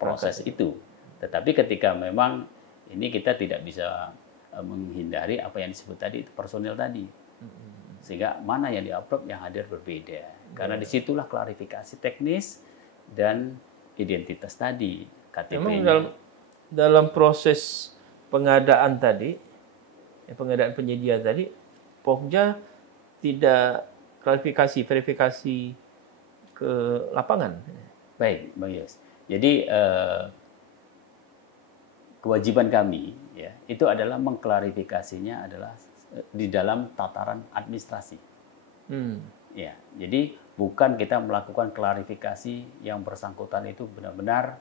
proses itu. Tetapi ketika memang ini kita tidak bisa menghindari apa yang disebut tadi, itu personil tadi. Sehingga mana yang di-upload yang hadir berbeda. Karena disitulah klarifikasi teknis dan identitas tadi. Memang dalam proses pengadaan tadi, pengadaan penyedia tadi, Pokja tidak klarifikasi, verifikasi ke lapangan. Baik, Bang Yos. Jadi kewajiban kami ya itu adalah mengklarifikasinya adalah di dalam tataran administrasi. Ya, jadi bukan kita melakukan klarifikasi yang bersangkutan itu benar-benar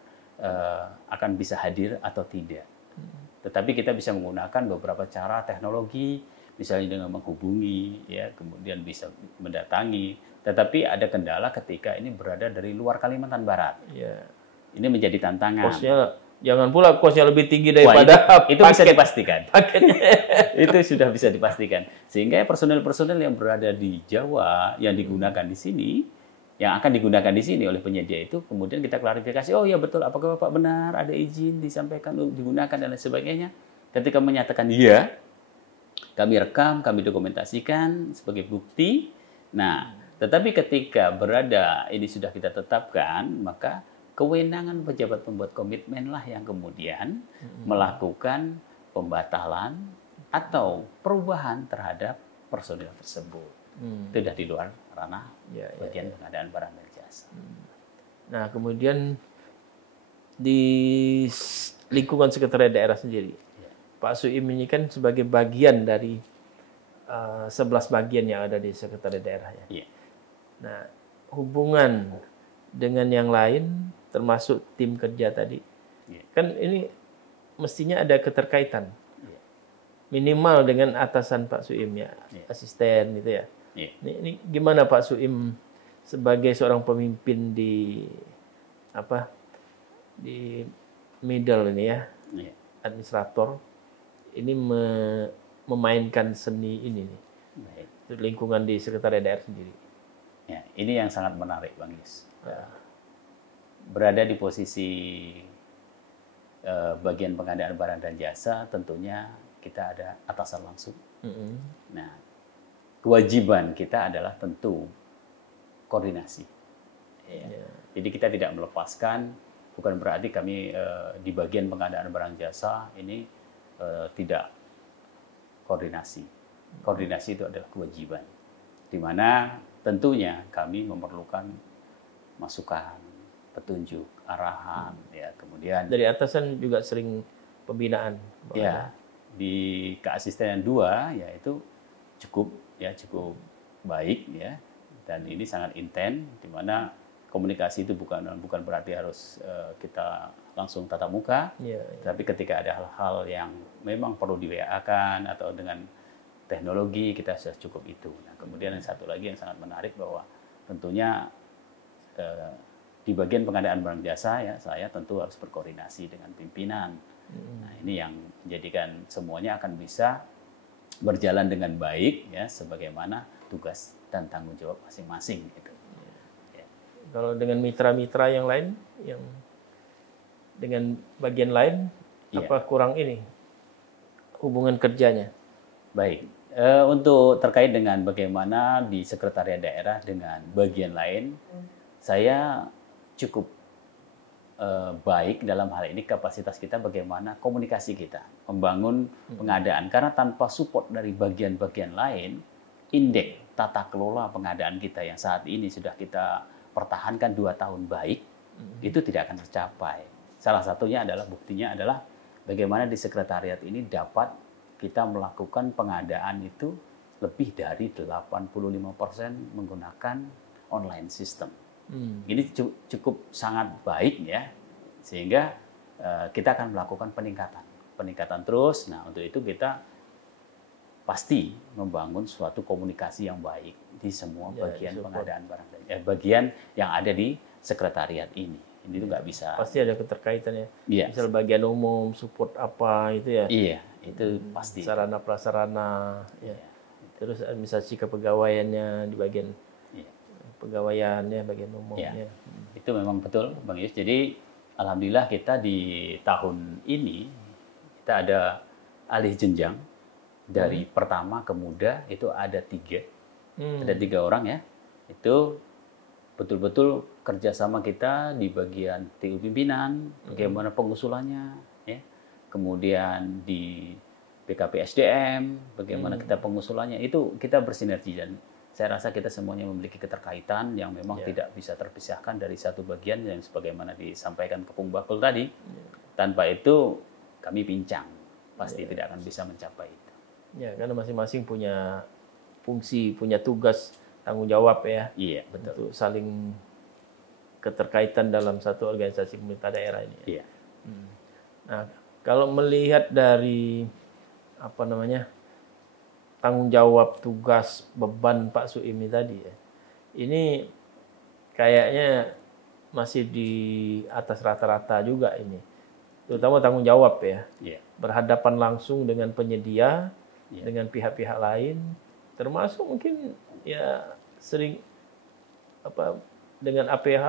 akan bisa hadir atau tidak. Tetapi kita bisa menggunakan beberapa cara teknologi, misalnya dengan menghubungi, ya, kemudian bisa mendatangi. Tetapi ada kendala ketika ini berada dari luar Kalimantan Barat. Ya. Ini menjadi tantangan. Jangan pula kosnya lebih tinggi daripada itu bisa dipastikan. Itu sudah bisa dipastikan. Sehingga personel-personel yang berada di Jawa yang digunakan di sini, yang akan digunakan di sini oleh penyedia itu, kemudian kita klarifikasi, oh ya betul, apakah Bapak benar ada izin disampaikan digunakan dan lain sebagainya. Ketika menyatakan iya, Kami rekam, kami dokumentasikan sebagai bukti. Nah, tetapi ketika ini sudah kita tetapkan, maka kewenangan pejabat pembuat komitmen lah yang kemudian melakukan pembatalan atau perubahan terhadap personil tersebut. Itu sudah di luar ranah bagian pengadaan barang dan jasa. Nah, kemudian di lingkungan sekretariat daerah sendiri, Pak Suim ini kan sebagai bagian dari 11 bagian yang ada di sekretariat daerah ya. Nah, hubungan dengan yang lain, termasuk tim kerja tadi, kan ini mestinya ada keterkaitan. Minimal dengan atasan Pak Suim ya, asisten gitu ya. Ini gimana Pak Suim sebagai seorang pemimpin di middle ini ya, administrator, ini memainkan seni ini nih, lingkungan di sekretariat daerah sendiri. Ya, ini yang sangat menarik, Bang Yus. Berada di posisi bagian pengadaan barang dan jasa, tentunya kita ada atasan langsung. Nah, kewajiban kita adalah tentu koordinasi. Jadi kita tidak melepaskan, bukan berarti kami di bagian pengadaan barang jasa ini tidak koordinasi. Koordinasi itu adalah kewajiban, di mana tentunya kami memerlukan masukan, petunjuk, arahan, ya kemudian dari atasan juga sering pembinaan. Ya, di keasistenan 2 ya itu cukup baik ya, dan ini sangat intens, di mana komunikasi itu bukan berarti harus kita langsung tatap muka, tapi ketika ada hal-hal yang memang perlu di WA-kan atau dengan teknologi kita sudah cukup itu. Nah, kemudian yang satu lagi yang sangat menarik bahwa tentunya di bagian pengadaan barang jasa ya saya tentu harus berkoordinasi dengan pimpinan. Nah, ini yang menjadikan semuanya akan bisa berjalan dengan baik ya sebagaimana tugas dan tanggung jawab masing-masing gitu. Kalau dengan mitra-mitra yang lain, yang dengan bagian lain, apa kurang ini hubungan kerjanya? Baik, untuk terkait dengan bagaimana di sekretariat daerah dengan bagian lain, saya cukup baik dalam hal ini kapasitas kita bagaimana komunikasi kita, membangun pengadaan. Karena tanpa support dari bagian-bagian lain, indeks tata kelola pengadaan kita yang saat ini sudah kita pertahankan 2 tahun baik, itu tidak akan tercapai. Salah satunya adalah buktinya adalah bagaimana di sekretariat ini dapat kita melakukan pengadaan itu lebih dari 85% menggunakan online system. Ini cukup sangat baik ya, sehingga kita akan melakukan peningkatan terus. Nah, untuk itu kita pasti membangun suatu komunikasi yang baik di semua bagian pengadaan barang dan bagian yang ada di sekretariat ini. Ini tuh nggak bisa. Pasti ada keterkaitannya. Misal bagian umum, support apa itu ya. Iya, itu pasti. Sarana prasarana, terus administrasi kepegawaiannya di bagian pegawaiannya, bagian umumnya. Itu memang betul, Bang Yus. Jadi alhamdulillah kita di tahun ini kita ada alih jenjang dari pertama ke muda itu ada 3. Ada 3 orang ya. Itu betul-betul kerjasama kita di bagian TU pimpinan, bagaimana pengusulannya, ya. Kemudian di BKP SDM, bagaimana kita pengusulannya, itu kita bersinergi dan saya rasa kita semuanya memiliki keterkaitan yang memang tidak bisa terpisahkan dari satu bagian yang sebagaimana disampaikan Kepung Bakul tadi. Tanpa itu kami pincang, pasti tidak akan bisa mencapai itu. Ya, karena masing-masing punya fungsi, punya tugas, tanggung jawab ya. Iya, betul. Untuk saling keterkaitan dalam satu organisasi pemerintah daerah ini. Iya. Nah, kalau melihat dari tanggung jawab, tugas, beban Pak Suim tadi ya, ini kayaknya masih di atas rata-rata juga ini, terutama tanggung jawab ya, berhadapan langsung dengan penyedia, dengan pihak-pihak lain, termasuk mungkin ya sering dengan APH,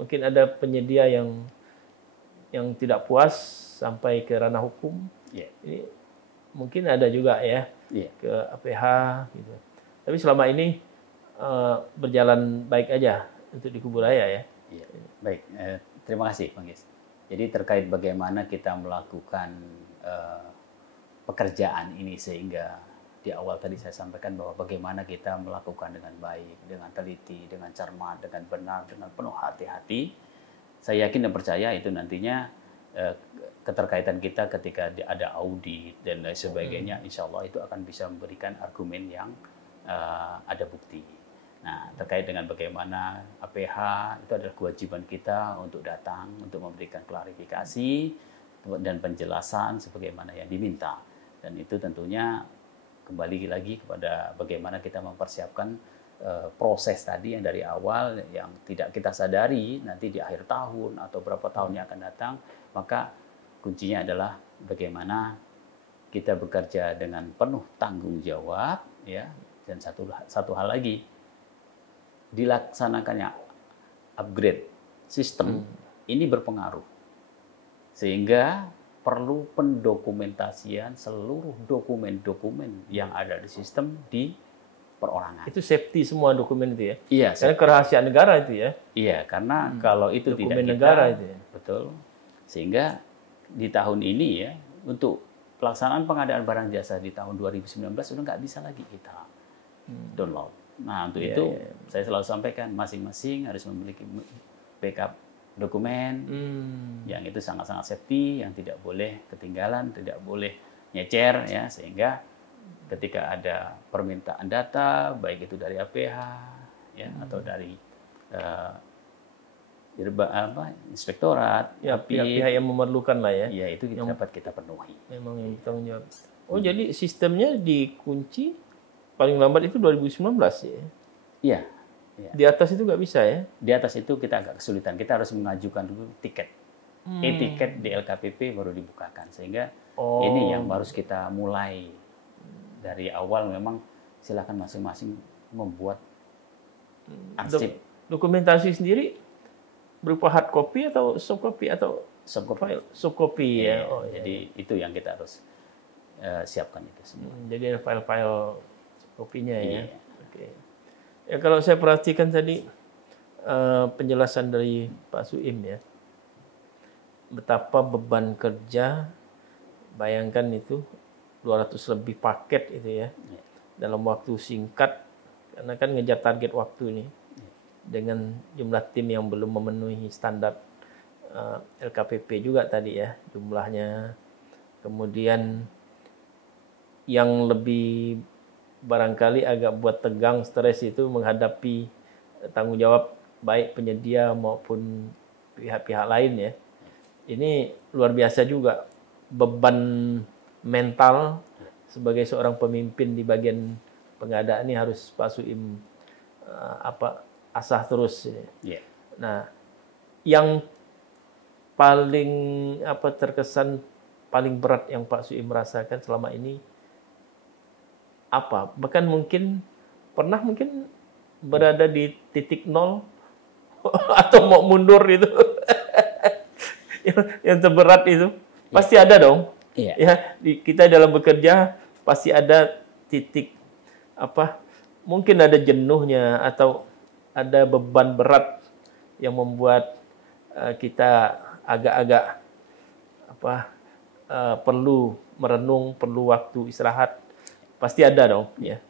mungkin ada penyedia yang tidak puas sampai ke ranah hukum. Ini mungkin ada juga ya Iya. ke APH gitu. Tapi selama ini berjalan baik aja untuk di Kuburaya ya. Iya. Baik, terima kasih Bang Gis. Jadi terkait bagaimana kita melakukan pekerjaan ini sehingga di awal tadi saya sampaikan bahwa bagaimana kita melakukan dengan baik, dengan teliti, dengan cermat, dengan benar, dengan penuh hati-hati. Saya yakin dan percaya itu nantinya keterkaitan kita ketika ada audit dan lain sebagainya, insya Allah itu akan bisa memberikan argumen yang ada bukti. Nah, terkait dengan bagaimana APH itu adalah kewajiban kita untuk datang, untuk memberikan klarifikasi dan penjelasan sebagaimana yang diminta. Dan itu tentunya kembali lagi kepada bagaimana kita mempersiapkan proses tadi yang dari awal yang tidak kita sadari nanti di akhir tahun atau berapa tahun yang akan datang, maka kuncinya adalah bagaimana kita bekerja dengan penuh tanggung jawab, ya. Dan satu hal lagi, dilaksanakannya upgrade sistem ini berpengaruh sehingga perlu pendokumentasian seluruh dokumen-dokumen yang ada di sistem di perorangan. Itu safety semua dokumen itu ya? Iya. Karena kerahasiaan negara itu ya? Iya, karena kalau itu dokumen tidak negara itu ya? Betul. Sehingga di tahun ini ya, untuk pelaksanaan pengadaan barang jasa di tahun 2019 sudah nggak bisa lagi kita download. Nah, untuk itu saya selalu sampaikan masing-masing harus memiliki backup dokumen yang itu sangat-sangat safety, yang tidak boleh ketinggalan, tidak boleh nyecer ya, sehingga ketika ada permintaan data baik itu dari APH ya atau dari inspektorat, ya, pihak-pihak yang memerlukan lah ya. Ya, itu dapat kita penuhi. Memang yang bertanggung jawab. Oh, jadi sistemnya dikunci paling lambat itu 2019 ya? Iya. Ya. Di atas itu nggak bisa ya? Di atas itu kita agak kesulitan. Kita harus mengajukan dulu tiket. E-tiket di LKPP baru dibukakan. Sehingga ini yang harus kita mulai. Dari awal memang silakan masing-masing membuat arsip. Dokumentasi sendiri berupa hard copy atau soft copy atau file soft copy ya? Oh, jadi itu yang kita harus siapkan itu semua. Jadi ada file-file kopinya ya. Oke. Ya, kalau saya perhatikan tadi penjelasan dari Pak Suim ya, betapa beban kerja, bayangkan itu 200 lebih paket itu ya, dalam waktu singkat, karena kan ngejar target waktu nih, dengan jumlah tim yang belum memenuhi standar LKPP juga tadi ya jumlahnya, kemudian yang lebih barangkali agak buat tegang, stres itu menghadapi tanggung jawab baik penyedia maupun pihak-pihak lain ya. Ini luar biasa juga beban mental sebagai seorang pemimpin di bagian pengadaan ini harus Pak Suim asah terus. Yeah. Nah, yang paling terkesan paling berat yang Pak Suim merasakan selama ini apa? Bahkan mungkin pernah berada di titik nol atau mau mundur itu. yang terberat itu pasti ada dong. Yeah. Ya, kita dalam bekerja pasti ada titik mungkin ada jenuhnya atau ada beban berat yang membuat kita agak-agak perlu merenung, perlu waktu istirahat. Pasti ada dong, ya.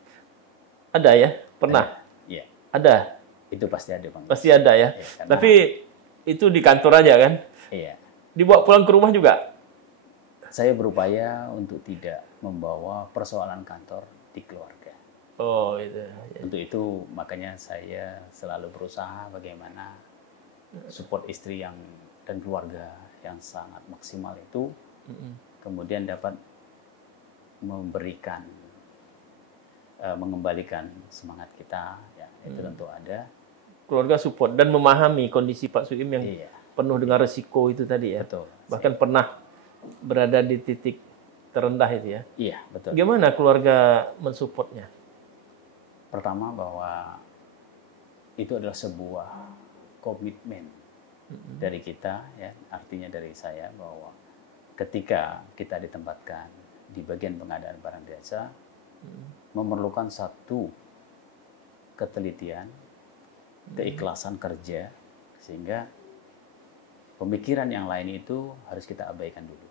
Ada ya? Pernah? Iya. Ada? Itu pasti ada, Bang. Pasti ada ya. Karena... Tapi itu di kantor aja kan? Iya. Dibawa pulang ke rumah juga? Saya berupaya untuk tidak membawa persoalan kantor di keluarga. Oh, itu. Untuk itu makanya saya selalu berusaha bagaimana support istri dan keluarga yang sangat maksimal itu kemudian dapat mengembalikan semangat kita, ya, itu tentu ada. Keluarga support dan memahami kondisi Pak Suim yang penuh dengan resiko itu tadi ya. Betul. Bahkan pernah berada di titik terendah itu ya. Iya, betul. Gimana keluarga mensupportnya? Pertama bahwa itu adalah sebuah komitmen dari kita, ya, artinya dari saya bahwa ketika kita ditempatkan di bagian pengadaan barang jasa, memerlukan satu ketelitian, keikhlasan kerja, sehingga pemikiran yang lain itu harus kita abaikan dulu.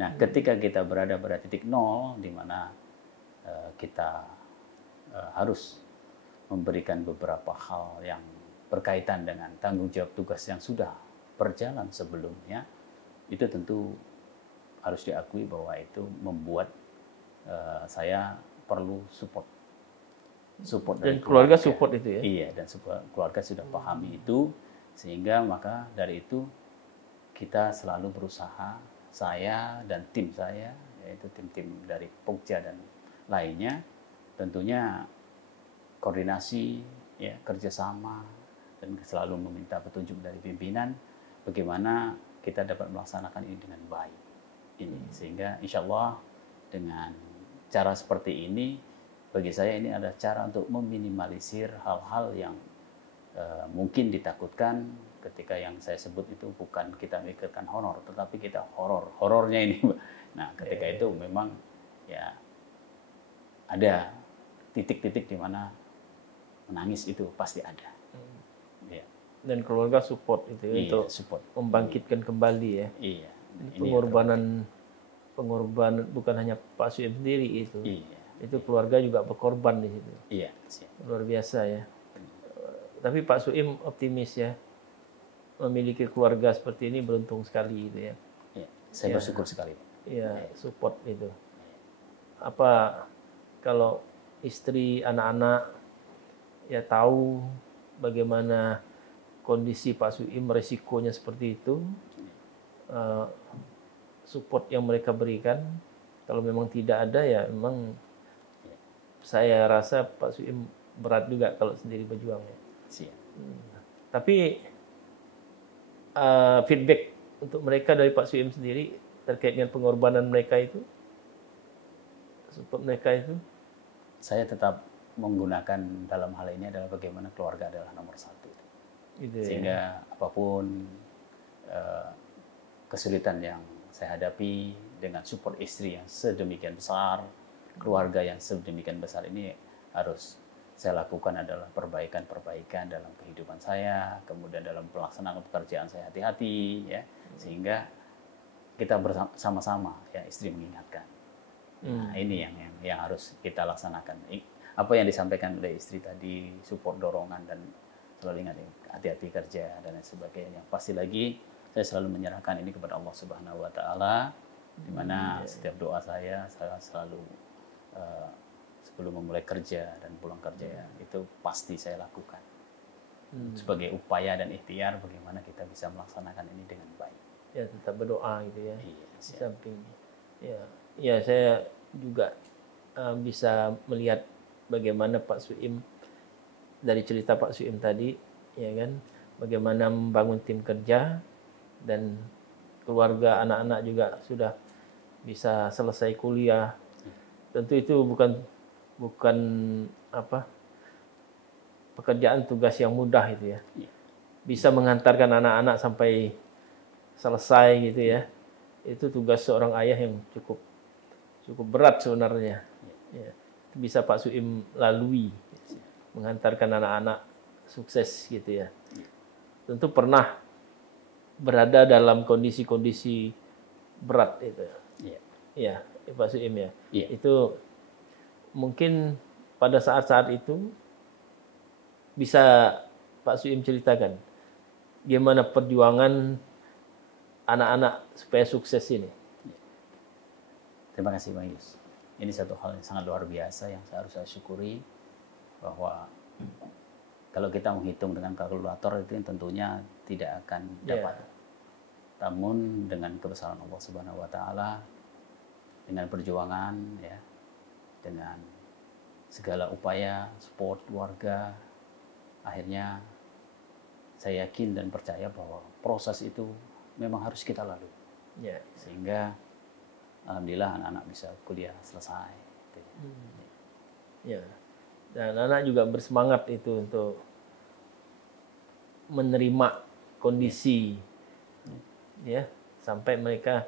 Nah, ketika kita berada pada titik nol, di mana kita harus memberikan beberapa hal yang berkaitan dengan tanggung jawab tugas yang sudah berjalan sebelumnya, itu tentu harus diakui bahwa itu membuat saya perlu support dari Dan keluarga support itu ya? Iya, dan keluarga sudah pahami itu, sehingga maka dari itu kita selalu berusaha, saya dan tim saya, yaitu tim-tim dari Pokja dan lainnya, tentunya koordinasi, ya, kerjasama, dan selalu meminta petunjuk dari pimpinan bagaimana kita dapat melaksanakan ini dengan baik. Sehingga insya Allah dengan cara seperti ini, bagi saya ini adalah cara untuk meminimalisir hal-hal yang mungkin ditakutkan ketika yang saya sebut itu bukan kita mikirkan honor, tetapi kita horornya ini. Nah, ketika itu memang ya ada titik-titik di mana menangis itu pasti ada. Ya. Dan keluarga support itu ya, untuk support. Membangkitkan kembali ya. Iya. Pengorbanan bukan hanya Pak Suim sendiri itu. Iya. Itu keluarga juga berkorban di situ. Iya. Luar biasa ya. Tapi Pak Suim optimis ya, memiliki keluarga seperti ini beruntung sekali gitu ya. Iya. Saya bersyukur sekali. Iya, support itu. Apa kalau istri, anak-anak ya tahu bagaimana kondisi Pak Suim, resikonya seperti itu, support yang mereka berikan, kalau memang tidak ada ya memang saya rasa Pak Suim berat juga kalau sendiri berjuang ya. Tapi feedback untuk mereka dari Pak Suim sendiri terkait dengan pengorbanan mereka itu, support mereka itu, saya tetap menggunakan dalam hal ini adalah bagaimana keluarga adalah nomor satu. Gitu sehingga apapun kesulitan yang saya hadapi, dengan support istri yang sedemikian besar, keluarga yang sedemikian besar ini harus saya lakukan adalah perbaikan-perbaikan dalam kehidupan saya, kemudian dalam pelaksanaan pekerjaan saya hati-hati, ya, sehingga kita bersama-sama, ya, istri mengingatkan. Nah, ini yang harus kita laksanakan. Apa yang disampaikan oleh istri tadi, support, dorongan, dan selalu ingat hati-hati kerja dan lain sebagainya. Pasti lagi saya selalu menyerahkan ini kepada Allah Subhanahu Wa Taala, di mana setiap doa saya selalu sebelum memulai kerja dan pulang kerja itu pasti saya lakukan sebagai upaya dan ikhtiar bagaimana kita bisa melaksanakan ini dengan baik. Ya, tetap berdoa gitu ya. Iya, di samping ya saya juga bisa melihat bagaimana Pak Suim, dari cerita Pak Suim tadi, ya kan, bagaimana membangun tim kerja dan keluarga, anak-anak juga sudah bisa selesai kuliah. Tentu itu bukan pekerjaan tugas yang mudah itu ya. Bisa mengantarkan anak-anak sampai selesai gitu ya. Itu tugas seorang ayah yang cukup berat sebenarnya. Ya. Bisa Pak Suim lalui, mengantarkan anak-anak sukses gitu ya. Tentu pernah berada dalam kondisi-kondisi berat itu. Ya, Pak Suim ya. Itu mungkin pada saat-saat itu bisa Pak Suim ceritakan gimana perjuangan anak-anak supaya sukses ini. Terima kasih, Bang Yus. Ini satu hal yang sangat luar biasa yang harus saya syukuri, bahwa kalau kita menghitung dengan kalkulator itu tentunya tidak akan dapat. Namun dengan kebesaran Allah Subhanahu Wa Taala, dengan perjuangan, ya, dengan segala upaya support keluarga, akhirnya saya yakin dan percaya bahwa proses itu memang harus kita lalui. Sehingga alhamdulillah anak-anak bisa kuliah selesai. Ya. Dan anak juga bersemangat itu untuk menerima kondisi, ya, sampai mereka,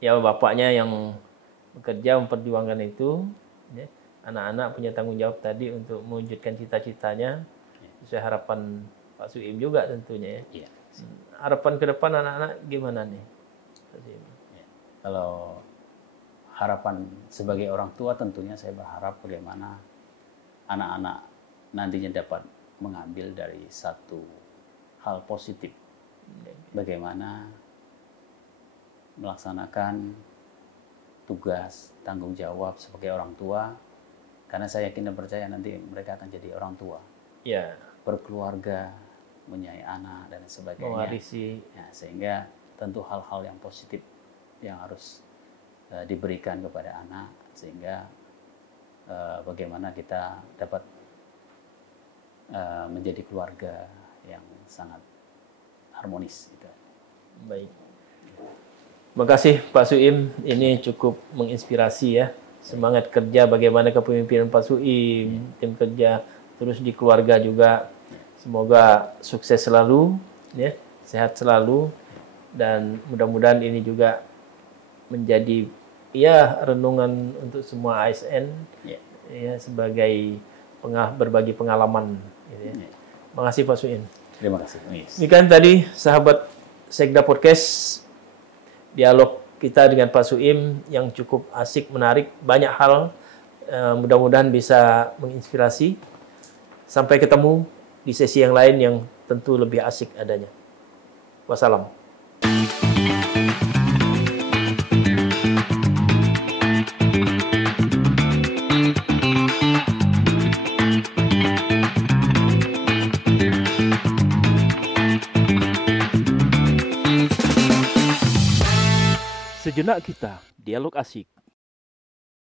ya, bapaknya yang bekerja memperjuangkan itu, Ya. Anak-anak punya tanggung jawab tadi untuk mewujudkan cita-citanya sesuai harapan Pak Suim juga tentunya ya. Iya. Harapan ke depan anak-anak gimana nih? Ya. Kalau harapan sebagai orang tua tentunya saya berharap bagaimana anak-anak nantinya dapat mengambil dari satu hal positif. Bagaimana melaksanakan tugas, tanggung jawab sebagai orang tua. Karena saya yakin dan percaya nanti mereka akan jadi orang tua. Ya. Berkeluarga, menyayangi anak dan sebagainya. Mewarisi. Ya, sehingga tentu hal-hal yang positif yang harus diberikan kepada anak sehingga bagaimana kita dapat menjadi keluarga yang sangat harmonis. Gitu. Baik. Terima kasih Pak Suim, ini cukup menginspirasi ya. Semangat kerja bagaimana kepemimpinan Pak Suim, tim kerja terus di keluarga juga. Semoga sukses selalu, ya, sehat selalu, dan mudah-mudahan ini juga menjadi ya renungan untuk semua ASN ya sebagai berbagi pengalaman. Gitu ya. Terima kasih Pak Suim. Terima kasih. Demikian tadi sahabat Sekda Podcast, dialog kita dengan Pak Suim yang cukup asik, menarik, banyak hal, mudah-mudahan bisa menginspirasi. Sampai ketemu di sesi yang lain yang tentu lebih asik adanya. Wassalam. Sejenak kita dialog asik.